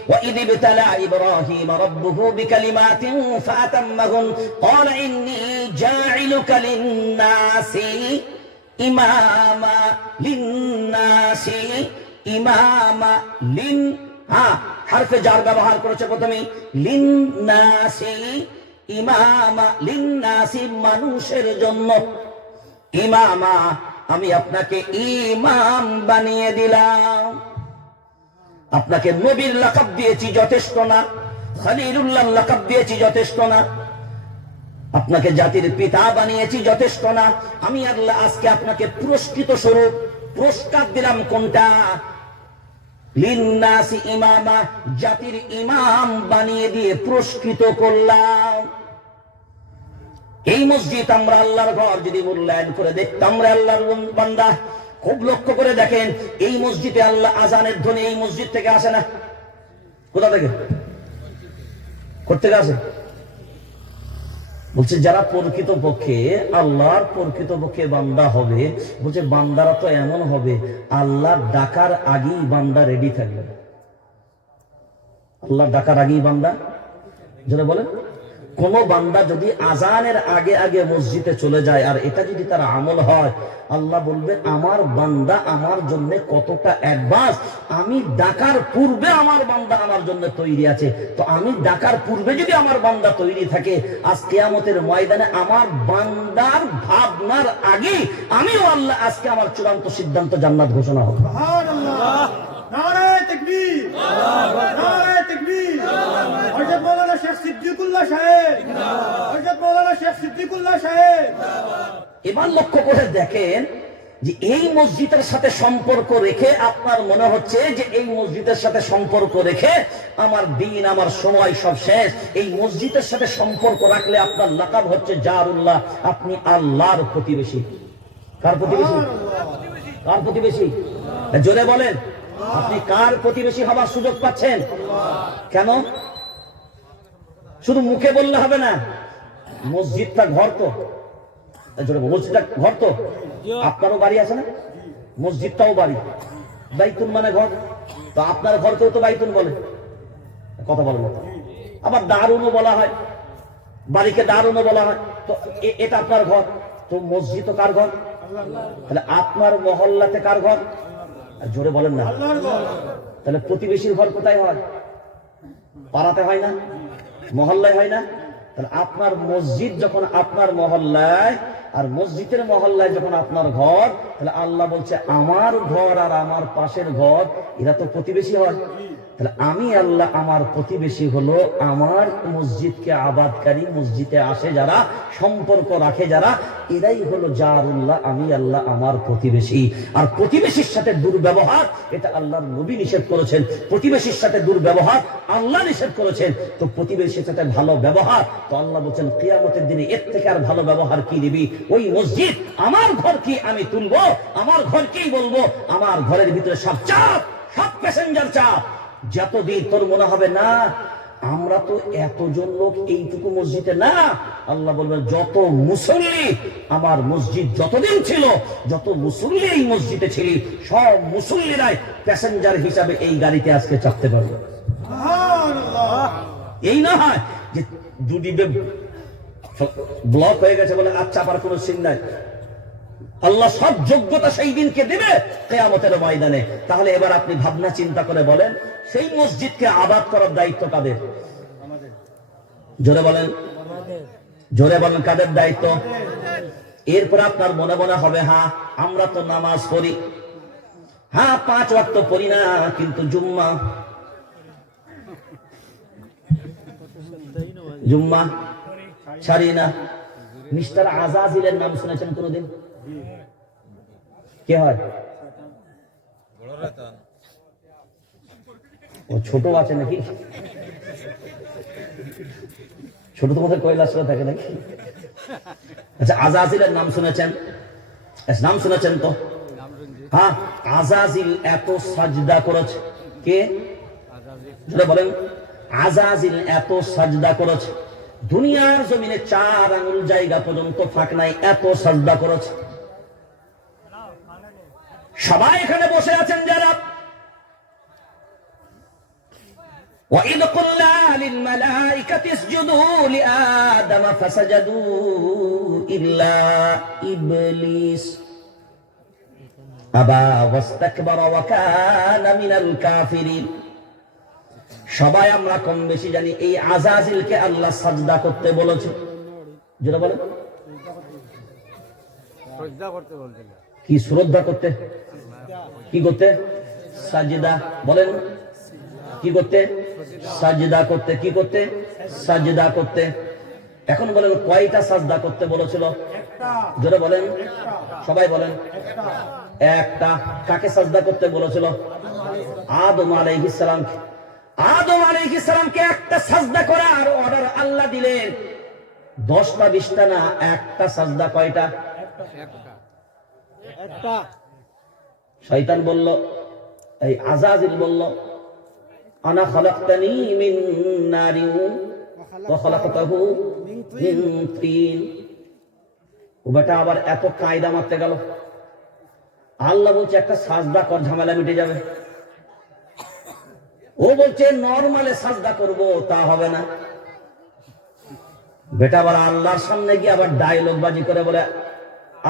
ওয়া ইযিবতালা ইব্রাহিম রাব্বুহু বিকালিমাতিন ফাতাম্মাহুন ক্বালা ইন্নী জাইলুকা লিন-নাসি ইমামা, লিন-নাসি ইমামা, লিন হারফে জার ব্যবহার করেছে প্রথমে, লিন-নাসি ইমামা, লিন-নাসি মানুষের জন্য, ইমামা আমি আপনাকে ইমাম বানিয়ে দিলাম। আপনাকে নবীর লাকাব দিয়েছি যথেষ্ট না, খলিলুল্লাহ লাকাব দিয়েছি যথেষ্ট না, আপনাকে জাতির পিতা বানিয়েছি যথেষ্ট না, আমি আল্লাহ আজকে আপনাকে পুরস্কৃত স্বরূপ পুরস্কার দিলাম কোনটা? লিন্নাসি ইমামা, জাতির ইমাম বানিয়ে দিয়ে পুরস্কৃত করলাম। এই মসজিদ আমরা আল্লাহর ঘর যদি মূল্যায়ন করে দেখতাম রে আল্লাহর বান্দা, খুব লক্ষ্য করে দেখেন এই মসজিদে আল্লাহ আজানের ধ্বনি এই মসজিদ থেকে আসে না। কোথা থেকে? কোথেকে আসে? বলছে যারা প্রকৃত পক্ষে আল্লাহর প্রকৃত পক্ষে বান্দা হবে, বলছে বান্দারা তো এমন হবে আল্লাহ ডাকার আগেই বান্দা রেডি থাকবে। আল্লাহ ডাকার আগেই বান্দা, যারা বলেন কোন বান্দা যদি আজানের আগে আগে মসজিদে চলে যায় আর এটা যদি তার আমল হয়, আল্লাহ বলবে আমার বান্দা আমার জন্য কতটা অ্যাডভান্স, আমি ডাকার পূর্বে আমার বান্দা আমার জন্য তৈরি আছে। তো আমি ডাকার পূর্বে যদি আমার বান্দা তৈরি থাকে, আজ কিয়ামতের ময়দানে আমার বান্দার ভাবনার আগে আমিও আল্লাহ আজকে আমার চূড়ান্ত সিদ্ধান্ত জান্নাত ঘোষণা হবে। সুবহানাল্লাহ, নারায়ে তাকবীর, নারায়ে তাকবীর। হযরত মাওলানা শেখ সিদ্দিকুল্লাহ সাহেব, হযরত মাওলানা শেখ সিদ্দিকুল্লাহ সাহেব। এবার লক্ষ্য করে দেখেন যে এই মসজিদের সাথে সম্পর্ক রেখে আপনার মনে হচ্ছে যে এই মসজিদের সাথে সম্পর্ক রেখে আমার দিন আমার সময় সব শেষ। এই মসজিদের সাথে সম্পর্ক রাখলে আপনার লাকাব হচ্ছে জারুল্লাহ, আপনি আল্লাহর প্রতিবেশী। কার প্রতিবেশী? কার প্রতিবেশী? জোরে বলেন, আপনি কার প্রতিবেশী হবার সুযোগ পাচ্ছেন? কেন? শুধু মুখে বললে হবে না, মসজিদটা ঘর তো, মসজিদটা ঘর তো, আপনারও বাড়ি আছে না, মসজিদটাও বাড়ি, বাইতুল মানে ঘর, তো আপনার ঘরকেও তো বাইতুল বলে, কথা বলেন। আবার দারুনও বলা হয়, বাড়িকে দারুনও বলা হয়, তো এটা আপনার ঘর, তো মসজিদ তো কার ঘর? তাহলে আপনার মহল্লাতে কার ঘর? জোরে বলেন না। তাহলে প্রতিবেশীর ঘর কোথায় হয়? পাড়াতে হয় না, মহল্লায় হয় না? তাহলে আপনার মসজিদ যখন আপনার মহল্লায়, আর মসজিদের মহল্লায় যখন আপনার ঘর, তাহলে আল্লাহ বলছে আমার ঘর আর আমার পাশের ঘর এরা তো প্রতিবেশী হয়। তাহলে আমি আল্লাহ আমার প্রতিবেশী হলো আমার মসজিদকে আবাদকারী, মসজিদে আসে যারা, সম্পর্ক রাখে যারা, এরাই হলো জারুল্লাহ, আমি আল্লাহ আমার প্রতিবেশী। আর প্রতিবেশীর সাথে দুর্ব্যবহার এটা আল্লাহর নবী নিষেধ করেছেন, প্রতিবেশীর সাথে দুর্ব্যবহার আল্লাহ নিষেধ করেছেন। তো প্রতিবেশীর সাথে ভালো ব্যবহার, তো আল্লাহ বলছেন কিয়ামতের দিনে এর থেকে আর ভালো ব্যবহার কি দিবি? ওই মসজিদ আমার ঘর কি আমি তুলবো, আমার ঘরকেই বলবো আমার ঘরের ভিতরে সব চাপ, সব প্যাসেঞ্জার চাপ। যতদিন তোর মনে হবে না আমরা তো এতজন লোক এইটুকু মসজিদে না, আল্লাহ বলবেন যত মুসল্লি আমার মসজিদ যতদিন ছিল, যত মুসল্লি এই মসজিদে ছিলি, সব মুসল্লিরাই প্যাসেঞ্জার হিসাবে এই গাড়িতে আজকে চাপতে পারবে। এই না হয় যে দুদিকে ব্লক হয়ে গেছে বলে আর চাপার কোনো সিন নাই। আল্লাহ সব যোগ্যতা সেই দিনকে দেবে কিয়ামতের ময়দানে। তাহলে এবার আপনি ভাবনা চিন্তা করে বলেন, সেই মসজিদকে আবাদ করার দায়িত্ব কাদের? জোরে বলেন, জোরে বলেন, কাদের দায়িত্ব? এরপর আপনার মনে মনে হবে হ্যাঁ আমরা তো নামাজ পড়ি, হ্যাঁ 5 ওয়াক্ত পড়ি না, কিন্তু জুম্মা ছাড়ি না। মিস্টার আজাজিলের নাম শুনেছেন কোনদিন? কে হয়? ও ছোট আছে নাকি? ছোট তো কোথায় কৈলাসরা থাকে নাকি? আচ্ছা, আজাজিলের নাম শুনেছেন? নাম শুনেছেন তো? হ্যাঁ, আজাজিল এত সাজদা করেছে। কে? বলেন, আজাজিল এত সাজদা করেছে, দুনিয়ার জমিনে 4 আঙ্গুল জায়গা পর্যন্ত ফাঁক নাই, এত সাজদা করেছে। সবাই এখানে বসে আছেন যারা, وَإِذْ قُلْنَا لِلْمَلَائِكَةِ اسْجُدُوا لِآدَمَ فَسَجَدُوا إِلَّا إِبْلِيسَ أَبَى وَاسْتَكْبَرَ وَكَانَ مِنَ الْكَافِرِينَ। সবাই আমরা কম বেশি জানি এই আজাজিলকে আল্লাহ সাজদা করতে বলেছে। যেটা বলেন শ্রদ্ধা করতে বলছিল, কি শ্রদ্ধা করতে, কি করতে? সাজদা। বলেন কি করতে? সাজদা করতে। কি করতে? সাজদা করতে। এখন বলেন কয়টা সাজদা করতে বলেছিল? জোরে বলেন, সবাই বলেন। একটা। কাকে সাজদা করতে বলেছিল? আদম আলাইহিস সালাম। আদম আলাইহিস সালামকে একটা সাজদা করার অর্ডার আল্লাহ দিলেন। 10টা 20টা না, একটা সাজদা। কয়টা? একটা। শয়তান বলল, এই আজাজিল বলল, আনা খালাকতানি মিন নারিন ওয়া খালাকতাহু মিন তিন। ও বেটা আবার এত কায়দা মারতে গেল। আল্লাহ বলছে একটা সাজদা কর, ঝামেলা মিটে যাবে। ও বলছে নরমালে সাজদা করব, তা হবে না। বেটা আবার আল্লাহর সামনে গিয়ে আবার ডায়লগ বাজি করে বলে,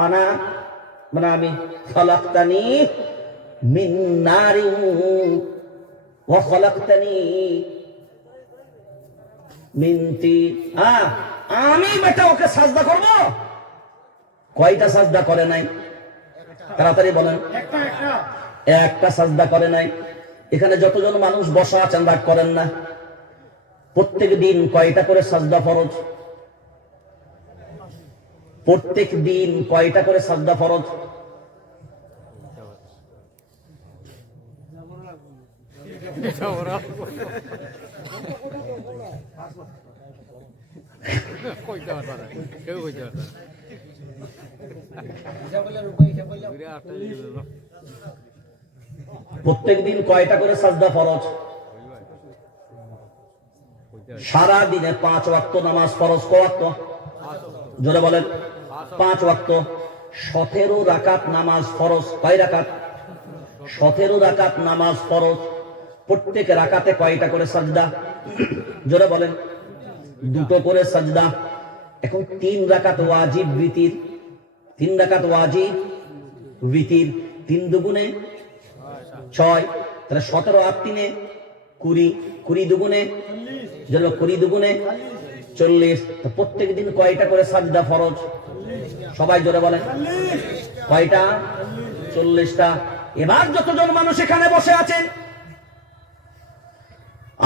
আনা মানে আমি, খালাকতানি মিন নারিন ওয়া খালাকতানি মিন তিন। আমি বেটা ওকে সাজদা করব। কয়টা সাজদা করে নাই? তাড়াতাড়ি বলেন। একটা সাজদা করে নাই। এখানে যতজন মানুষ বসা আছেন রাগ করেন না। প্রত্যেক দিন কয়টা করে সাজদা ফরজ? প্রত্যেক দিন কয়টা করে সাজদা ফরজ? প্রত্যেক দিন কয়টা করে সাজদা ফরজ? সারা দিনে 5 ওয়াক্ত নামাজ ফরজ। ক ওয়াক্ত? জোরে বলেন। 5 ওয়াক্ত। 17 রাকাত নামাজ ফরজ। কয় রাকাত? 17 রাকাত নামাজ ফরজ। প্রত্যেক রাকাতে কয়টা করে সাজদা? জোরে বলেন। 2টো করে সাজদা। এখন 3 রাকাত ওয়াজিব বিতির। 3 রাকাত ওয়াজিব বিতির। 3 দুগুণে 6, তাহলে 17 আর 3 20, 20 দুগুণে 20 দুগুণে 40। প্রত্যেক দিন কয়টা করে সাজদা ফরজ? সবাই জোরে বলেন। কয়টা? 40টা। এবার যতজন মানুষ এখানে বসে আছেন,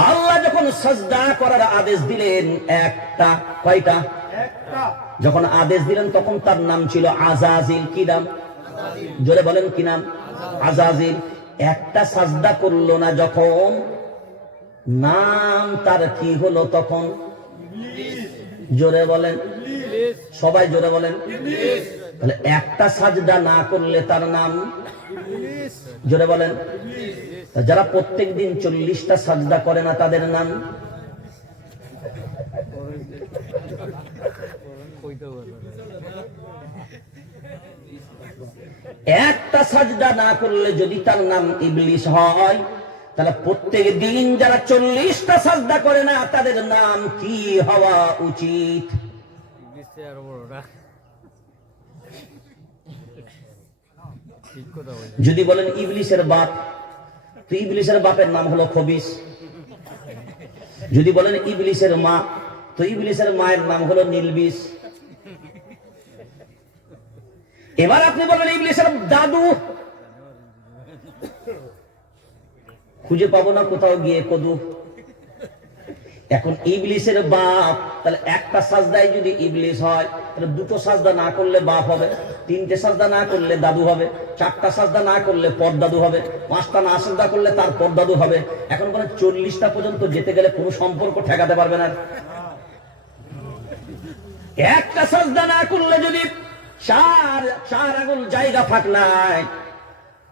আল্লাহ যখন সাজদা করার আদেশ দিলেন একটা। কয়টা? একটা। যখন আদেশ দিলেন তখন তার নাম ছিল আজাজিল। কি নাম? জোরে বলেন কি নাম? আজাজিল। একটা সাজদা করলো না যখন, নাম তার কি হলো তখন? জোরে বলেন, সবাই জোরে বলেন। তাহলে একটা সাজদা না করলে তার নাম? জোরে বলেন। যারা প্রত্যেক দিন 40টা সাজদা করে না তাদের নাম? একটা সাজদা না করলে যদি তার নাম ইবলিস হয়, তাহলে প্রত্যেক দিন যারা 40টা সাজদা করে না তাদের নাম কি হওয়া উচিত? যদি বলেন ইবলিসের বাপ, তো ইবলিসের বাপের নাম হলো খবিস। যদি বলেন ইবলিসের মা, তো ইবলিসের মায়ের নাম হলো নীলবিস। এবার আপনি বলেন ইবলিসের দাদু, খুঁজে পাবো না কোথাও গিয়ে কদু। এখন ইবলিসের বাপ, তাহলে একটা সাজদায় যদি ইবলিস হয়, তাহলে 2টো সাজদা না করলে বাপ হবে, 3টে সাজদা না করলে দাদু হবে, 4টা সাজদা না করলে পরদাদু হবে, 5টা না সাজদা করলে তার পরদাদু হবে। এখন বলেন 40টা পর্যন্ত যেতে গেলে কোনো সম্পর্ক ঠেকাতে পারবে না। একটা সাজদা না করলে যদি 4 আঙ্গুল জায়গা ফাঁক নাই,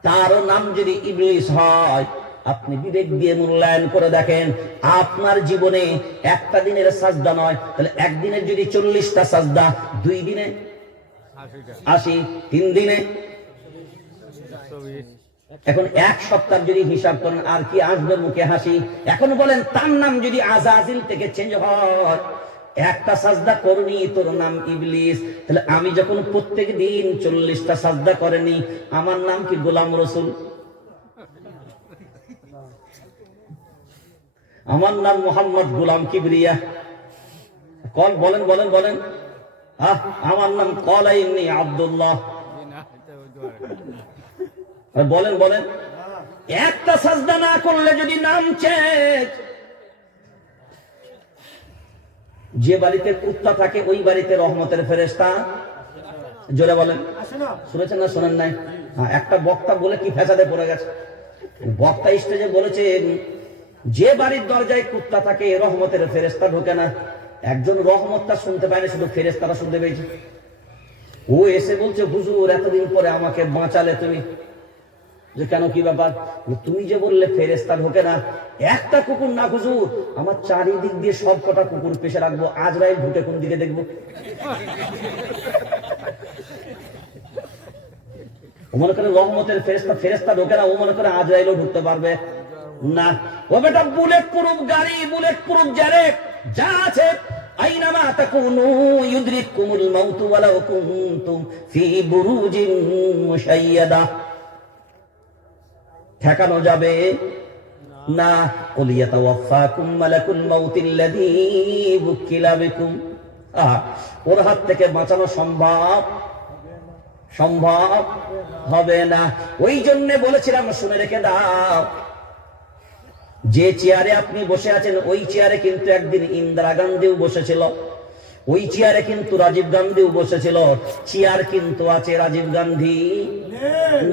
তারও নাম যদি ইবলিস হয়, আপনি বিবেক দিয়ে মূল্যায়ন করে দেখেন, আপনার জীবনে একটা দিনের সাজদা নয়, তাহলে একদিনের যদি 40টা সাজদা, 2 দিনে 80, 3 দিনে, এখন 1 সপ্তাহ যদি হিসাব করেন আর কি আসবে মুখে হাসি। এখন বলেন তার নাম যদি আজাজিল থেকে চেঞ্জ হয়, একটা সাজদা করনি তোর নাম ইবলিস, তাহলে আমি যখন প্রত্যেক দিন 40টা সাজদা করেনি, আমার নাম কি গোলাম রসুল? আমার নাম মোহাম্মদ গোলাম কিবরিয়া? কল বলেন বলেন বলেন, আমার নাম কলাইনি আব্দুল্লাহ। বলেন বলেন, একটা সাজদা না করলে যদি নাম চেঞ্জ, যে বাড়িতে কুত্তা থাকে ওই বাড়িতে রহমতের ফেরেশতা, জোরে বলেন, শুনেছেন না শোনেন নাই? একটা বক্তা বলে কি ফেসাদে পড়ে গেছে। বক্তা স্টেজে বলেছে, যে বাড়ির দরজায় কুত্তা থাকে রহমতের ফেরেশতা ঢোকে না। একজন রহমতটা শুনতে পায়নি, শুধু ফেরেশতারা শুনতে পেয়েছে। ও এসে বলছে, হুজুর এতদিন পরে আমাকে বাঁচালে তুমি। যে কেন, কি ব্যাপার? তুমি যে বললে ফেরেশতা ঢোকে না, একটা কুকুর না হুজুর, আমার চারিদিক দিয়ে সব কটা কুকুর পেশে রাখবো, আজরাইল ঢুকে কোন দিকে দেখবো। ও মনে করে রহমতের ফেরেশতা ঢোকে না, ও মনে করে আজরাইলও ঢুকতে পারবে না। ও বেটা, বুলেট প্রুফ গাড়ি, বুলেট প্রুফ জ্যারেট যা আছে, আইনামা তাকুনু ইউদরিকুমুল মাউতু ওয়ালাউ কুনতুম ফি বুরুজিন মুশাইয়াদা। ঠেকানো যাবে না। কুল ইয়াতাওয়াফাকুম মালাকুল মাউতিল্লাযী বুকিলা বিকুম। ওর হাত থেকে বাঁচানো সম্ভব হবে না। ওই জন্য বলেছিলাম, শুনে রেখে দাও, যে চেয়ারে আপনি বসে আছেন ওই চেয়ারে কিন্তু একদিন ইন্দিরা গান্ধীও বসেছিল, ওই চেয়ারে কিন্তু রাজীব গান্ধীও বসেছিল। চেয়ার কিন্তু আছে, রাজীব গান্ধী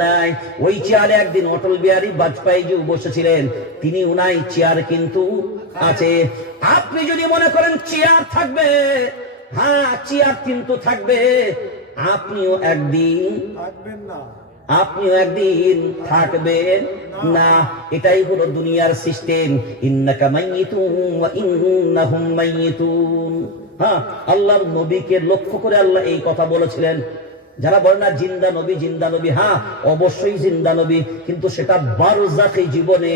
নাই। ওই চেয়ারে একদিন অটল বিহারী বাজপেয়ীজিও বসেছিলেন, তিনি নাই, চেয়ার কিন্তু আছে। আপনি যদি মনে করেন চেয়ার থাকবে, হ্যাঁ চেয়ার কিন্তু থাকবে, আপনিও একদিন থাকবেন না। এটাই হলো দুনিয়ার সিস্টেম। ইন্নাকা মাইয়িতুন ওয়া ইন্নাহুম মাইয়িতুন। হ্যাঁ, আল্লাহর নবীকে লক্ষ্য করে আল্লাহ এই কথা বলেছিলেন। যারা বলে না জিন্দা নবী, হ্যাঁ অবশ্যই জিন্দা নবী, কিন্তু সেটা বারজাখী জীবনে,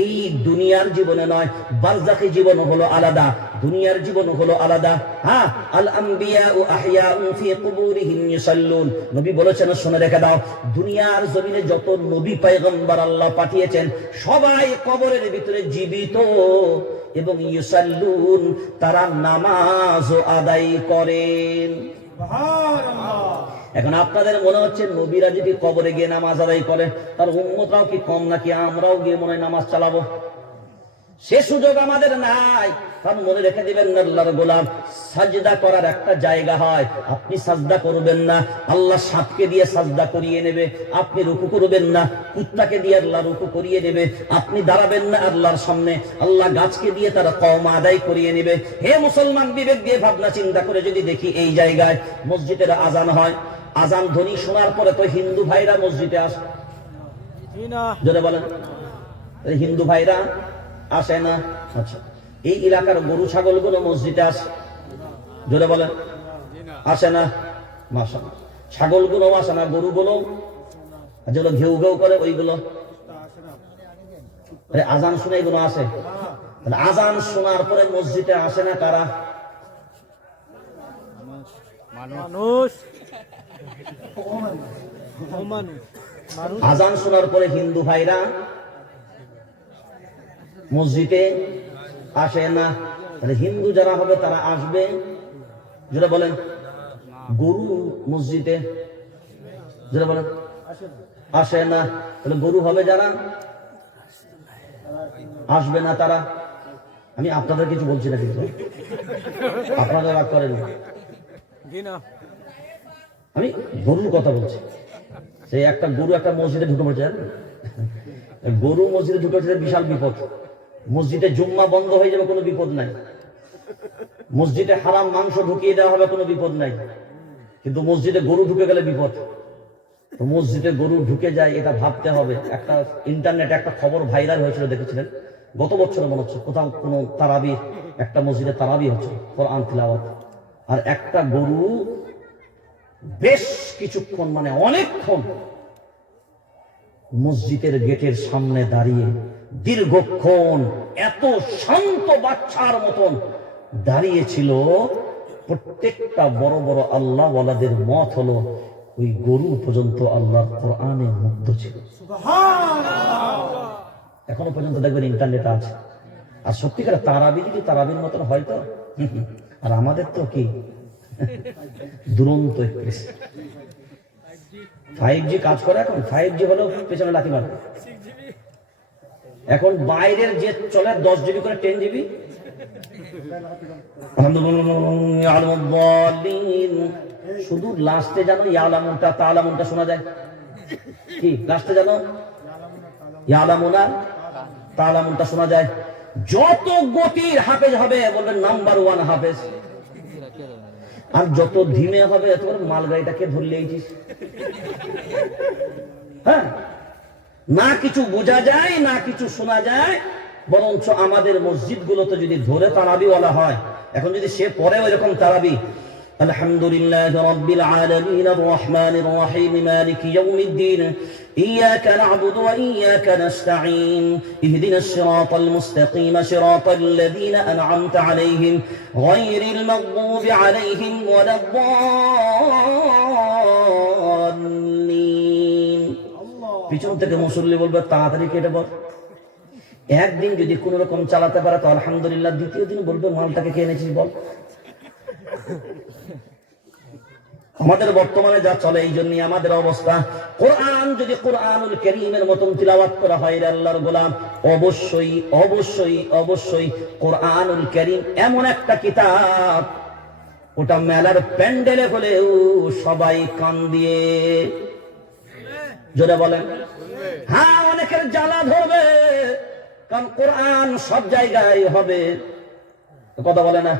এই দুনিয়ার জীবনে নয়। বারজাখী জীবন হলো আলাদা, দুনিয়ার জীবন হলো আলাদা। হ্যাঁ, আল আম্বিয়াউ আহইয়াউন ফি কুবুরিহিম ইউসাল্লুন। নবী বলেছেন, শুনে রেখে দাও, দুনিয়ার জমিনে যত নবী পয়গম্বর আল্লাহ পাঠিয়েছেন সবাই কবরের ভিতরে জীবিত, এবং ইউসাল্লুন, তারা নামাজও আদায় করেন। এখন আপনাদের মনে হচ্ছে নবীরা যদি কবরে গিয়ে নামাজ আদায় করে, তার উম্মতরাও কি কম নাকি? আমরাও গিয়ে মনে হয় নামাজ চালাবো? সে সুযোগ আমাদের নাই। কারণ মনে রেখে দিবেন, আল্লাহর গোলাম, সাজদা করার একটা জায়গা হয়। আপনি সাজদা করবেন না, আল্লাহ সাপকে দিয়ে সাজদা করিয়ে নেবে। আপনি রুকু করবেন না, কুত্তাকে দিয়ে আল্লাহ রুকু করিয়ে নেবে। আপনি দাঁড়াবেন না আল্লাহর সামনে, আল্লাহ গাছকে দিয়ে তারা কওম আদায় করিয়ে নেবে। হে মুসলমান, বিবেক দিয়ে ভাবনা চিন্তা করে যদি দেখি, এই জায়গায় মসজিদের আজান হয়, আজান ধ্বনি শোনার পরে তো হিন্দু ভাইরা মসজিদে আসে, যদি বলেন হিন্দু ভাইরা আসে না? আচ্ছা, এই এলাকার গরু ছাগলগুলো মসজিদে আসে, জোরে বলেন আসে না? মাশাআল্লাহ, ছাগলগুলো আসে না, গরুগুলো যেগুলো ঘেউ ঘেউ করে ওইগুলো আজান শুনে এগুলো আসে। আজান শোনার পরে মসজিদে আসে না কারা? আজান শোনার পরে হিন্দু ভাইরা মসজিদে আসে না। হিন্দু যারা হবে তারা আসবে, যেটা বলেন গরু মসজিদে, যেটা বলেন আসে না। তাহলে গরু হবে যারা, আসবে না তারা। আমি আপনাদের কিছু বলছি না, কিন্তু আপনাদের রাগ করেন, আমি গরুর কথা বলছি। সেই একটা গরু একটা মসজিদে ঢুকে পড়ছে, গরু মসজিদে ঢুকে পড়ছে, বিশাল বিপদ। মসজিদে জুম্মা বন্ধ হয়ে যাবে, কোনো বিপদ নাই। মসজিদে হারাম মাংস ঢুকিয়ে দেওয়া হবে, কোনো বিপদ নাই। কিন্তু মসজিদে গরু ঢুকে গেলে বিপদ। মসজিদে গরু ঢুকে যায় এটা ভাবতে হবে। একটা ইন্টারনেটে একটা খবর ভাইরাল হয়েছিল, দেখেছিলেন? গত বছর মনে হচ্ছে কোথাও কোনো তারাবি, একটা মসজিদে তারাবি হচ্ছে, কোরআন তিলাওয়াত, আর একটা গরু বেশ কিছুক্ষণ, মানে অনেকক্ষণ মসজিদের গেটের সামনে দাঁড়িয়ে দীর্ঘক্ষণ এত শান্ত বাচ্চার মতন দাঁড়িয়েছিল। প্রত্যেকটা বড় বড় আল্লাহ ওয়ালাদের মত হলো ওই গরু পর্যন্ত আল্লাহর কোরআনে মুগ্ধ ছিল। এখনো পর্যন্ত দেখবেন ইন্টারনেট আছে। আর সত্যিকার তারাবি যদি তারাবির মতন হয়তো, আর আমাদের তো কি দুরন্ত এক্সপ্রেস। 5G কাজ করে এখন, 5G হলেও পেছনে লাথি মারবে। এখন বাইরের যে চলে 10 GB করে 10 GB। শুধু লাস্টে জানো ইয়ালামুনটা তালামুনটা শোনা যায় কি? লাস্টে জানো ইয়ালামুনা তালামুনটা শোনা যায়। যত গতির হাফেজ হবে বলবেন নাম্বার 1 হাফেজ, আর যত ধীমে হবে এত মালগাড়িটাকে ধরলেইছিস। হ্যাঁ, না কিছু বোঝা যায় না কিছু শোনা যায়। বরঞ্চ আমাদের মসজিদগুলোতে যদি ধরে তারাবি বলা হয়, এখন যদি সে পরে ওইরকম তারাবি, আলহামদুলিল্লাহ রাব্বিল আলামিন আর রহমানির রহিম মালিকি ইয়াউমিদ্দিন ইয়্যাকা না'বুদু ওয়া ইয়্যাকা নাস্তাঈন ইহদিনাস সিরাতাল মুস্তাকিম সিরাতাল লাযীনা আন'আমতা আলাইহিম গায়রিল মাগদুবি আলাইহিম ওয়ালাদ-দাল্লিন। পিছন থেকে মুসল্লি বলবে তাড়াতাড়ি কেটে বল। একদিন যদি কোন রকম চালাতে পারে তো আলহামদুলিল্লাহ, দ্বিতীয় দিন বলবে মালটাকে কে এনেছিস বল। আমাদের বর্তমানে যা চলে, এই জন্য আমাদের অবস্থা। কোরআন যদি কোরআনুল কারীমের মতন তিলাওয়াত করা হয় রে আল্লাহর গোলাম, অবশ্যই অবশ্যই অবশ্যই কোরআনুল কারীম এমন একটা কিতাব, ওটা মেলার প্যান্ডেলে হলেও সবাই কান দিয়ে জোরে বলেন হ্যাঁ, অনেকের জ্বালা ধরবে, কারণ কোরআন সব জায়গায় হবে, কথা বলে না।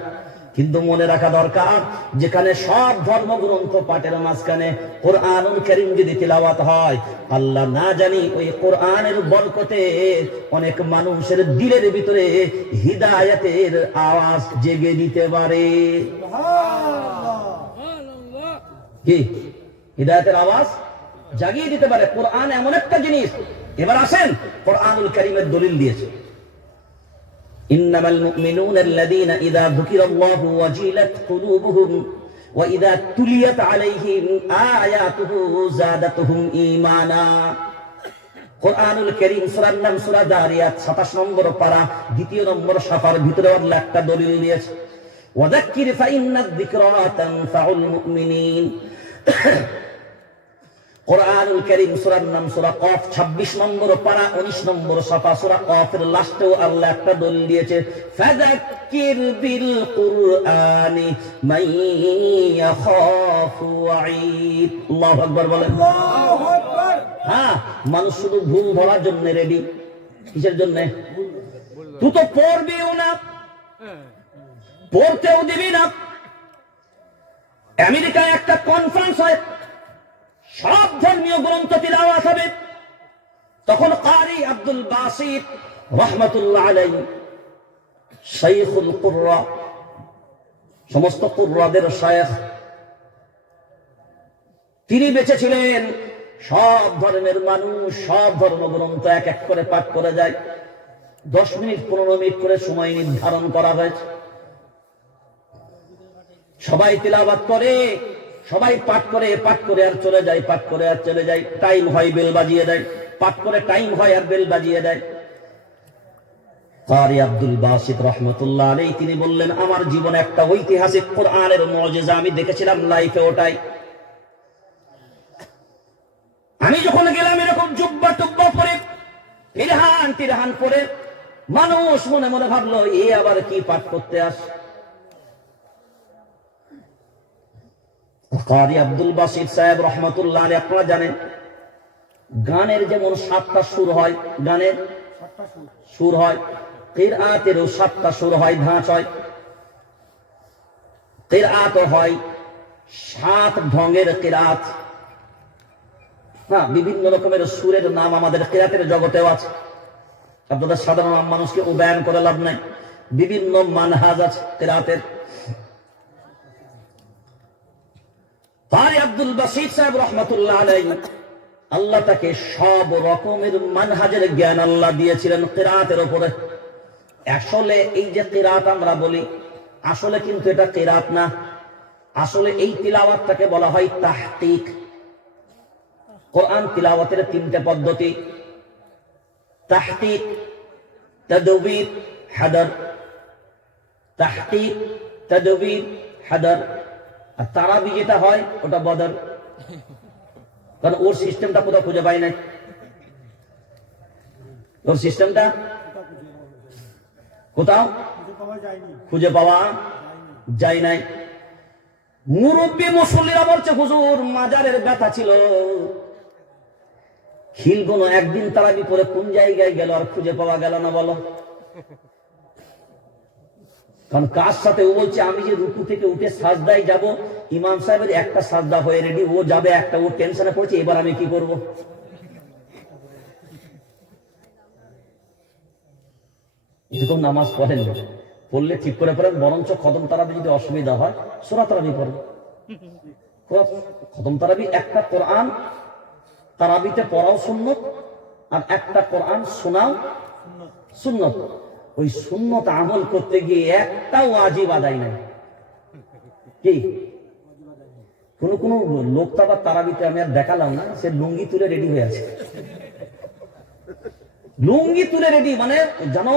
কিন্তু মনে রাখা দরকার, যেখানে সব ধর্মগ্রন্থ পাঠের মাঝখানে কোরআনুল কারীম যদি তিলাওয়াত হয়, আল্লাহ না জানি ওই কোরআনের বরকতে অনেক মানুষের দিলের ভিতরে হিদায়াতের আওয়াজ জেগে দিতে পারে। কি হিদায়াতের আওয়াজ জাগিয়ে দিতে পারে কোরআন, এমন একটা জিনিস। এবার আসেন, কোরআনুল কারীমের দলিল দিয়েছে, ইন্নামাল মুমিনুনা আল্লাযীনা ইযা যুকিরাল্লাহু ওয়াজিলাত কুলুবুহুম ওয়া ইযা তুলিয়াত আলাইহিম আয়াতুহু যাদাতুহুম ঈমানা। কোরআনুল কারীম সূরার নাম সূরা যারিয়াত, 27 নম্বর পারা, 2 নম্বর সাফার ভিতরে আল্লাহ একটা দলিল দিয়েছে, ওয়াযাক্কির ফাইন্নায যিকরা তানফাউল মুমিনিন। কোরআনুল কারীম সূরার নাম সূরা কফ, 26 নম্বর পারা, 19 নম্বর সাফা, সূরা কফের লাস্টেও আল্লাহ একটা দলিল দিয়েছে, ফাযাক্কির বিল কুরআনি মান ইয়াখাফু ওয়াঈদ। আল্লাহু আকবার বলেন। আল্লাহু আকবার। হ্যাঁ, মানুষ শুধু ভুল ধরার জন্য রেডি। কিসের জন্য? তুই তো পড়বিও না, পড়তেও দিবি না। আমেরিকায় একটা কনফারেন্স হয়, সব ধর্মীয় গ্রন্থ তিলাওয়াত হবে। তখন কারি আব্দুল বাসিত রাহমাতুল্লাহ আলাইহি, শাইখুল কুররা, সমস্ত কুররাদের শায়েখ, তিনি বেঁচে ছিলেন। সব ধর্মের মানুষ সব ধর্মগ্রন্থ এক এক করে পাঠ করে যায়। 10 মিনিট 15 মিনিট করে সময় নির্ধারণ করা হয়েছে। সবাই তিলাওয়াত করে, সবাই পাঠ করে আর চলে যায়, পাঠ করে আর চলে যায়। টাইম হয়, বেল বাজিয়ে দেয়, পাঠ করে টাইম হয় আর বেল বাজিয়ে দেয়। কারি আব্দুল বাসিত রাহমাতুল্লাহ আলাইহি তিনি বললেন, আমার জীবনে একটা ঐতিহাসিক কোরআনের মুজিজা আমি দেখেছিলাম লাইফে, ওটাই আমি যখন গেলাম এরকম জুব্বা টুব্বা পরে, তিরহান পরে, মানুষ মনে মনে ভাবলো এ আবার কি পাঠ করতে আসে। কারি আব্দুল বাসিত সাহেব রাহমাতুল্লাহ আলাইহি, আপনারা জানেন গানের যেমন 7টা সুর হয়, গানের সুর হয়, কিরাতেরও 7টা সুর হয়, ধাঁচ হয়। কিরাত হয় 7 ঢঙ্গের কিরাত। না, বিভিন্ন রকমের সুরের নাম আমাদের কিরাতের জগতেও আছে। আপনাদের সাধারণ মানুষকে উদায়ন করে লাভ নাই। বিভিন্ন মানহাজ আছে কিরাতের। ভাই আব্দুল বাসিত সাহেব রহমাতুল্লাহ আলাইহি, আল্লাহ তাকে সব রকমের মানহাজের জ্ঞান আল্লাহ দিয়েছিলেন কিরাতের উপরে। আসলে এই যে কিরাত আমরা বলি, আসলে কিন্তু এটা কিরাত না। আসলে এই তিলাওয়াতটাকে বলা হয় তাহকিক। কোরআন তিলাওয়াতের তিনটে পদ্ধতি: তাহকিক, তাদবীর, হাদার। তাহকিক, তাদবীর, হাদার। আর তারাবি যেটা হয় ওটা বদর, কারণ ওর সিস্টেমটা কোথাও খুঁজে পাই নাই। ওর সিস্টেমটা কোথাও খুঁজে পাওয়া যায় নাই। মুরব্বী মুসল্লিরা বলছে, হুজুর মাজারের ব্যথা ছিল, খিলগুলো একদিন তারাবি পরে কোন জায়গায় গেল আর খুঁজে পাওয়া গেল না বলো? কারণ কার সাথে? ও বলছে আমি যে রুকু থেকে উঠে সাজদায় যাব, ইমাম সাহেবের একটা সাজদা হয়ে রেডি, ও যাবে একটা, ও টেনশনে পড়ছে এবার আমি কি করব। এরকম নামাজ পড়েন, পড়লে ঠিক করে পড়েন, বরঞ্চ খতম তারাবি যদি অসুবিধা হয় সূরা তারাবি পড়েন। খতম তারাবি একটা কোরআন তারাবিতে পড়াও সুন্নত, আর একটা কোরআন শোনাও সুন্নত। ওই সুন্নত আমল করতে গিয়ে একটা ওয়াজিব আদায় নাই। কি কোন লোক তো আবার তারাবিতে আমি আর দেখালাম না, সে লুঙ্গি তুলে রেডি হয়ে আছে। লুঙ্গি তুলে রেডি, মানে যেন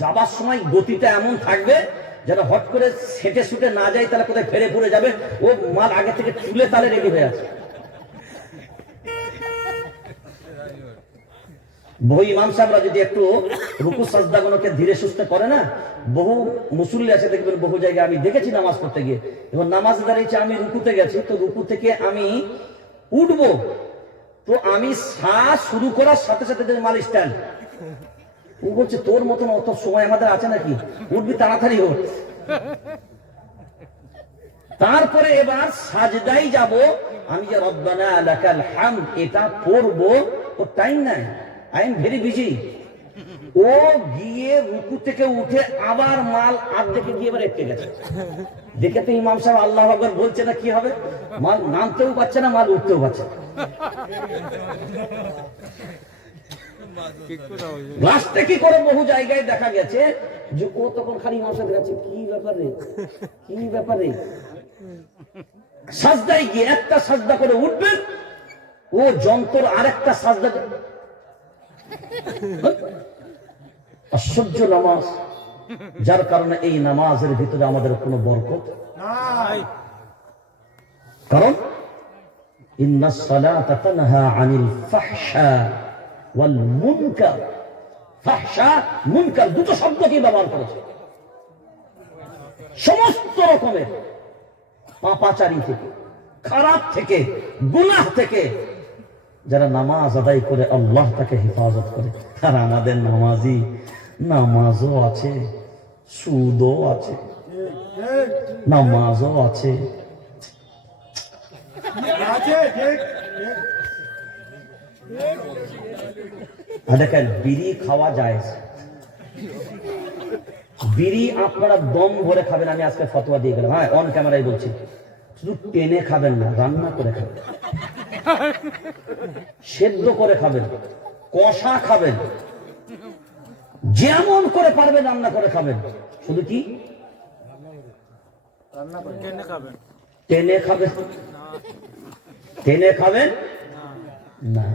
যাবার সময় গতিটা এমন থাকবে যেন হট করে সেটে সুটে না যায়, তাহলে কোথায় ফেরে ফুরে যাবে। ও মাল আগে থেকে তুলে তালে রেডি হয়ে আছে। বহু ইমাম সাহেবরা যদি একটু রুকু সাজদা গুলোকে ধীরে সুস্থে করে না, বহু মুসল্লি আছে দেখবেন, বহু জায়গায় আমি দেখেছি নামাজ পড়তে গিয়ে, এবং নামাজ দাঁড়িয়েছে, আমি রুকুতে গেছি, তো রুকু থেকে আমি উঠবো, তো আমি শ্বাস শুরু করার সাথে সাথে মাল স্ট্যান্ড। ও বলছে তোর মতন অত সময় আমাদের আছে নাকি, উঠবি তাড়াতাড়ি হোক। তারপরে এবার সাজদাই যাব, আমি যে রব্বানা লাকাল হামদ এটা পড়বো, ও টাইম নাই, আই এম ভেরি বিজি। ও গিয়ে রুকু থেকে উঠে আবার মাল আর্ধেকে গিয়ে এবার একটে গেছে। দেখে তো ইমাম সাহেব আল্লাহু আকবার বলছে না, কি হবে? মাল নামতেও পারছে না, মাল উঠতেও পারছে না। লাস্টে কি করে বহু জায়গায় দেখা গেছে যে ও তখন খালি ইমাম সাহেব গেছে, কি ব্যাপারে কি ব্যাপারে। সাজদায় গিয়ে একটা সাজদা করে উঠবেন, ও যন্ত্র আরেকটা সাজদা। আশ্চর্য নামাজ, যার কারণে এই নামাজের ভিতরে আমাদের কোনো বরকত নাই। কারণ ইন্নাস সালাতা তানহা আনিল ফাহশা ওয়াল মুনকার। ফাহশা মুনকার দুটো শব্দকে ব্যবহার করেছে। সমস্ত রকমের পাপাচারী থেকে, খারাপ থেকে, গুনাহ থেকে যারা নামাজ আদায় করে আল্লাহ তাকে হেফাজত করে। আর আমাদের নামাজি, নামাজও আছে, সুদও আছে, নামাজও আছে। দেখেন, বিড়ি খাওয়া যায়, বিড়ি আপনারা দম ভরে খাবেন, আমি আজকে ফতোয়া দিয়ে গেলাম, হ্যাঁ অন ক্যামেরায় বলছি, শুধু টেনে খাবেন না, রান্না করে খাবেন, সেদ্ধ করে খাবেন, কষা খাবেন, যেমন করে পারবেন রান্না করে খাবেন। শুধু কি টেনে খাবেন? টেনে খাবেন না।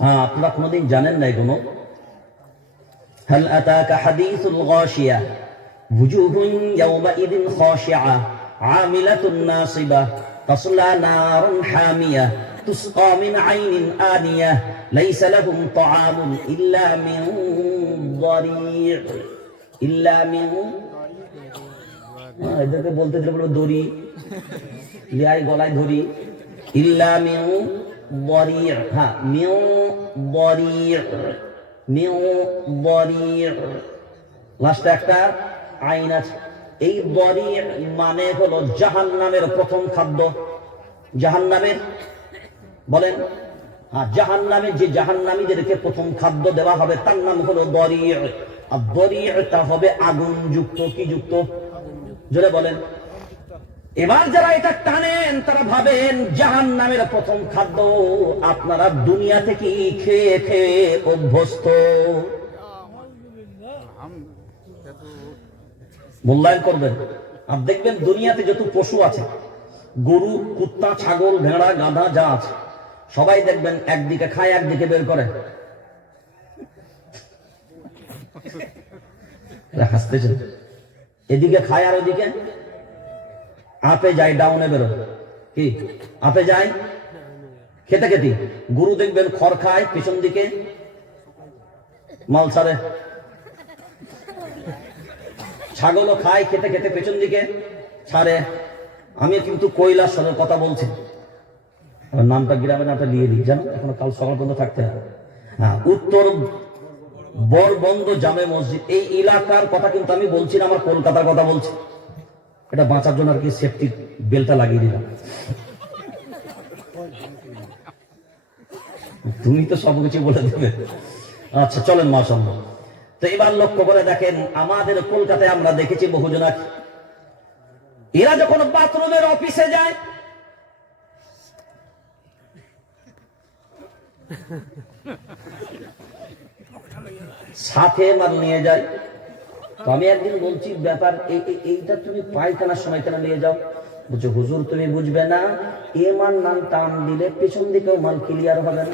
হ্যাঁ, আপনারা কোনোদিন জানেন না এগুলো। হাল আতাকা হাদিসুল গাশিয়া ওয়ুজুহুন ইয়াওমাইযিন খাশিআ আমিলাতুন নাসিবা তাসলা নারুন হামিয়া তুসকা মিন আইনিন আনিয়া লাইসা লাহুম তাআমুন ইল্লা মিন দারি'। ইল্লা মিন, এদেরকে বলতে দিলে বলবো দড়ি, লিয়াই গলায় ধরি। ইল্লা মিন দারি', হ্যাঁ মিন দারি', মিন দারি', লাস্টে একটা আইন আছে। এই দারি' মানে হলো জাহান্নামের প্রথম খাদ্য। জাহান্নামের বলেন? জাহান্নামে যে জাহান্নামীদেরকে প্রথম খাদ্য দেওয়া হবে তার নাম হলো দরিয়। আর দরিয়টা হবে আগুন যুক্ত। কি যুক্ত? জোরে বলেন। এবার যারা এটা টানেন তারা ভাবেন জাহান্নামের প্রথম খাদ্য আপনারা দুনিয়া থেকে খেয়ে খেয়ে অভ্যস্ত। মূল্যায়ন করবেন। আর দেখবেন দুনিয়াতে যত পশু আছে, গরু, কুত্তা, ছাগল, ভেড়া, গাধা যা আছে, সবাই দেখবেন একদিকে খায় একদিকে বের করে। হাসতেছে। এদিকে খায় আর ওদিকে আপে যায়, ডাউনে বেরো। কি আপে যায়? খেতে খেতে। গরু দেখবেন খড় খায়, পিছন দিকে মাল ছাড়ে। ছাগলও খায় খেতে খেতে, পেছন দিকে ছাড়ে। আমি কিন্তু কৈলাসরের কথা বলছি। নামটা গ্রামের নামটা নিয়ে দিই, জানো, এখন কাল সকাল পর্যন্ত থাকতে হবে। হ্যাঁ, উত্তর বরবন্দ জামে মসজিদ, এই এলাকার কথা কিন্তু আমি বলছি না, আমার কলকাতার কথা বলছি। এটা বাঁচার জন্য আর কি সেফটি বেলটা লাগিয়ে দিলাম। তুমি তো সবকিছু বলে দেবে। আচ্ছা চলেন মাশাআল্লাহ। তো এবার লক্ষ্য করে দেখেন, আমাদের কলকাতায় আমরা দেখেছি বহুজনা, এরা যখন বাথরুমের অফিসে যায়, সাথে মাল নিয়ে যায়। তো আমি একদিন বলছি ব্যাপার এইটা তুমি পায়খানার সময় কেন নিয়ে যাও? বলছে হুজুর তুমি বুঝবে না, এ মান নাম টান দিলে পেছন দিকেও মাল ক্লিয়ার হবে না।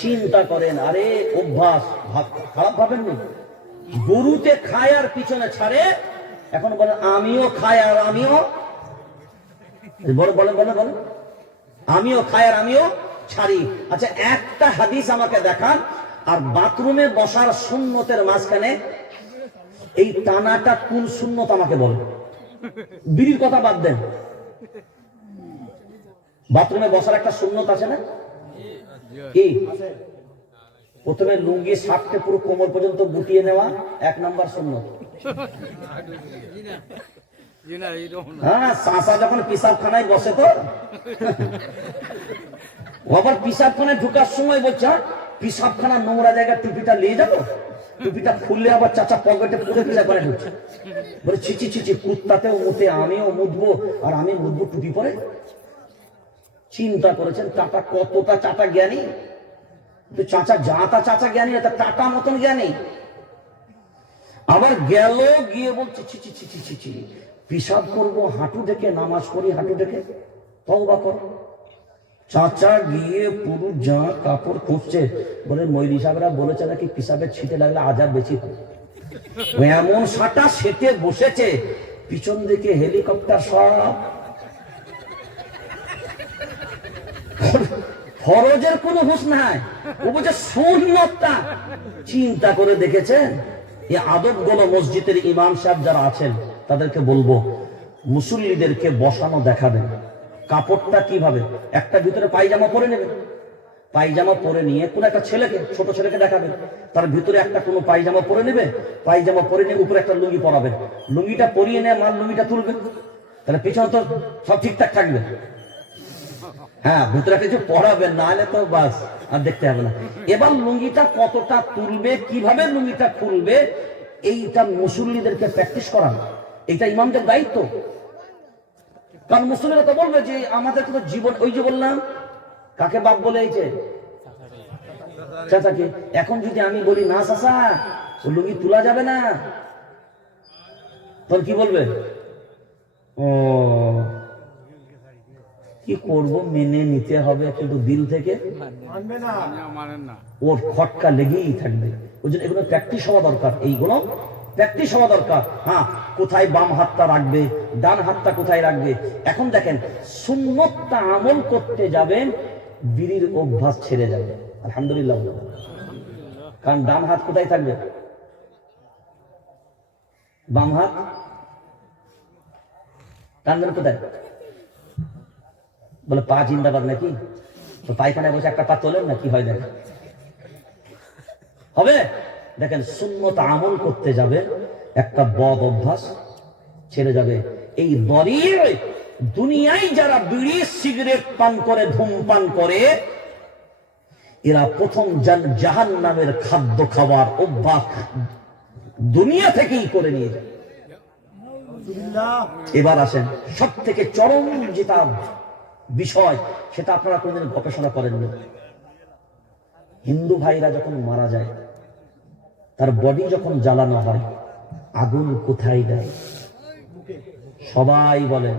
চিন্তা করেন, আরে অভ্যাস খারাপ ভাবেন নি। গরুতে খায় আর পিছনে ছাড়ে, এখন বলেন আমিও খাই আর আমিও বলেন বলেন বলেন বলেন আমিও খাই আর আমিও ছাড়ি। আচ্ছা একটা হাদিস আমাকে দেখান, আর বাথরুমে বসার সুন্নতের মাঝখানে এই টানাটা কোন সুন্নত আমাকে বলেন। বিড়ির কথা বাদ দেন, বাথরুমে বসার একটা সুন্নত আছে না? কি? প্রথমে লুঙ্গি সাপকে পুরো কোমর পর্যন্ত গুটিয়ে নেওয়া এক নাম্বার সুন্নত। হ্যাঁ, চাষা যখন পিসাবখানায় বসে তো আবার পিসাবখানায় ঢুকার সময় বলছে পিসাবখানা নোংরা জায়গায় টুপিটা নিয়ে যাবো, টুপিটা খুললে আবার চাচা পকেটে পুরো পিসাবখানে ঢুকছে। বলে ছিচি ছিচি, কুত্তাতেও মুতে আমিও মুতবো, আর আমি মুতবো টুপি পরে। চিন্তা করেছেন চাচা কতটা চাচা জ্ঞানী? তো চাচা যাতা চাচা জ্ঞানী, টাটা মতন জ্ঞানী। আবার গেল গিয়ে বলছে ছিচি ছিচি ছিচি, পিসাব করবো হাঁটু দেখে, নামাজ পড়ি হাঁটু দেখে, তওবা কর। চাচা গিয়ে পুরো জামা কাপড় খুঁজছে, বলে মৌলভী সাহেবরা বলেছে নাকি পিসাবের ছিটে লাগলে আজাব বেশি হয়। এমন সাটা সেটে বসেছে, পিছন দিকে হেলিকপ্টার সব। ফরজের কোনো হুঁশ নাই, ও বলছে সুন্নতটা। চিন্তা করে দেখেছেন? এই আদবগুলো মসজিদের ইমাম সাহেব যারা আছেন তাদেরকে বলবো, মুসল্লিদেরকে বসানো দেখাবেন। কাপড়টা কিভাবে, একটা ভিতরে পায়জামা পরে নেবে, পায়জামা পরে নিয়ে কোন একটা ছেলেকে, ছোট ছেলেকে দেখাবেন, তার ভিতরে একটা কোনো পায়জামা পরে নেবে, পায়জামা পরে নিয়ে উপরে একটা লুঙ্গি পরাবে, লুঙ্গিটা পরিয়ে নিয়ে মাল লুঙ্গিটা তুলবে, তাহলে পিছনে তো সব ঠিকঠাক থাকবে। হ্যাঁ, ভিতরে কিছু পড়াবেন, না হলে তো বাস আর দেখতে হবে না। এবার লুঙ্গিটা কতটা তুলবে, কিভাবে লুঙ্গিটা খুলবে, এইটা মুসল্লিদেরকে প্র্যাকটিস করানো, এটা ইমামদের দায়িত্ব। কারণ মুসল্লিরা তো বলবে যে আমাদের তো জীবন, ওই যে বললাম কাকে বাপ বলে, এই যে চাচাকে। এখন যদি আমি বলি না চাচা ও লুঙ্গি তোলা যাবে না, তখন কি বলবে? ও কি করবো, মেনে নিতে হবে, কিন্তু দিল থেকে ওর খটকা লেগেই থাকবে। ওই জন্য এগুলো প্র্যাকটিস হওয়া দরকার, এইগুলো প্র্যাকটিস হওয়া দরকার। হ্যাঁ, কোথায় বাম হাতটা রাখবে, ডান হাতটা কোথায় রাখবে। এখন দেখেন, সুন্নতটা আমল করতে যাবেন, বিড়ির অভ্যাস ছেড়ে যাবে। আলহামদুলিল্লাহ। কারণ ডান হাত কোথায় থাকবে, বাম হাত টানবেন কোথায়? বলে পা জিন্দাবাদ নাকি, তো পায়খানায় বসে একটা পা তোলেন না, কি হয় দেখ হবে? দেখেন সুন্নত আমল করতে যাবে, একটা বদ অভ্যাস ছেড়ে যাবে। এই দরিয়ে দুনিয়ায় যারা বিড়ি সিগারেট পান করে, ধূমপান করে, এরা প্রথম জাহান্নামের খাদ্য খাবার অভ্যাস দুনিয়া থেকেই করে নিয়ে যায়। এবার আসেন সব থেকে চরম যেটা বিষয়, সেটা আপনারা কোনদিন গবেষণা করেননি। হিন্দু ভাইরা যখন মারা যায়, তার বডি যখন জ্বালানো হয়, আগুন কোথায় দেয়? সবাই বলেন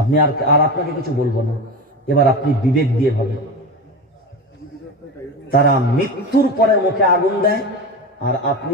আপনি আর আপনাকে কিছু বলবো না, এবার আপনি বিবেক দিয়ে ভাবেন। তারা মৃত্যুর পরে মুখে আগুন দেয়, আর আপনি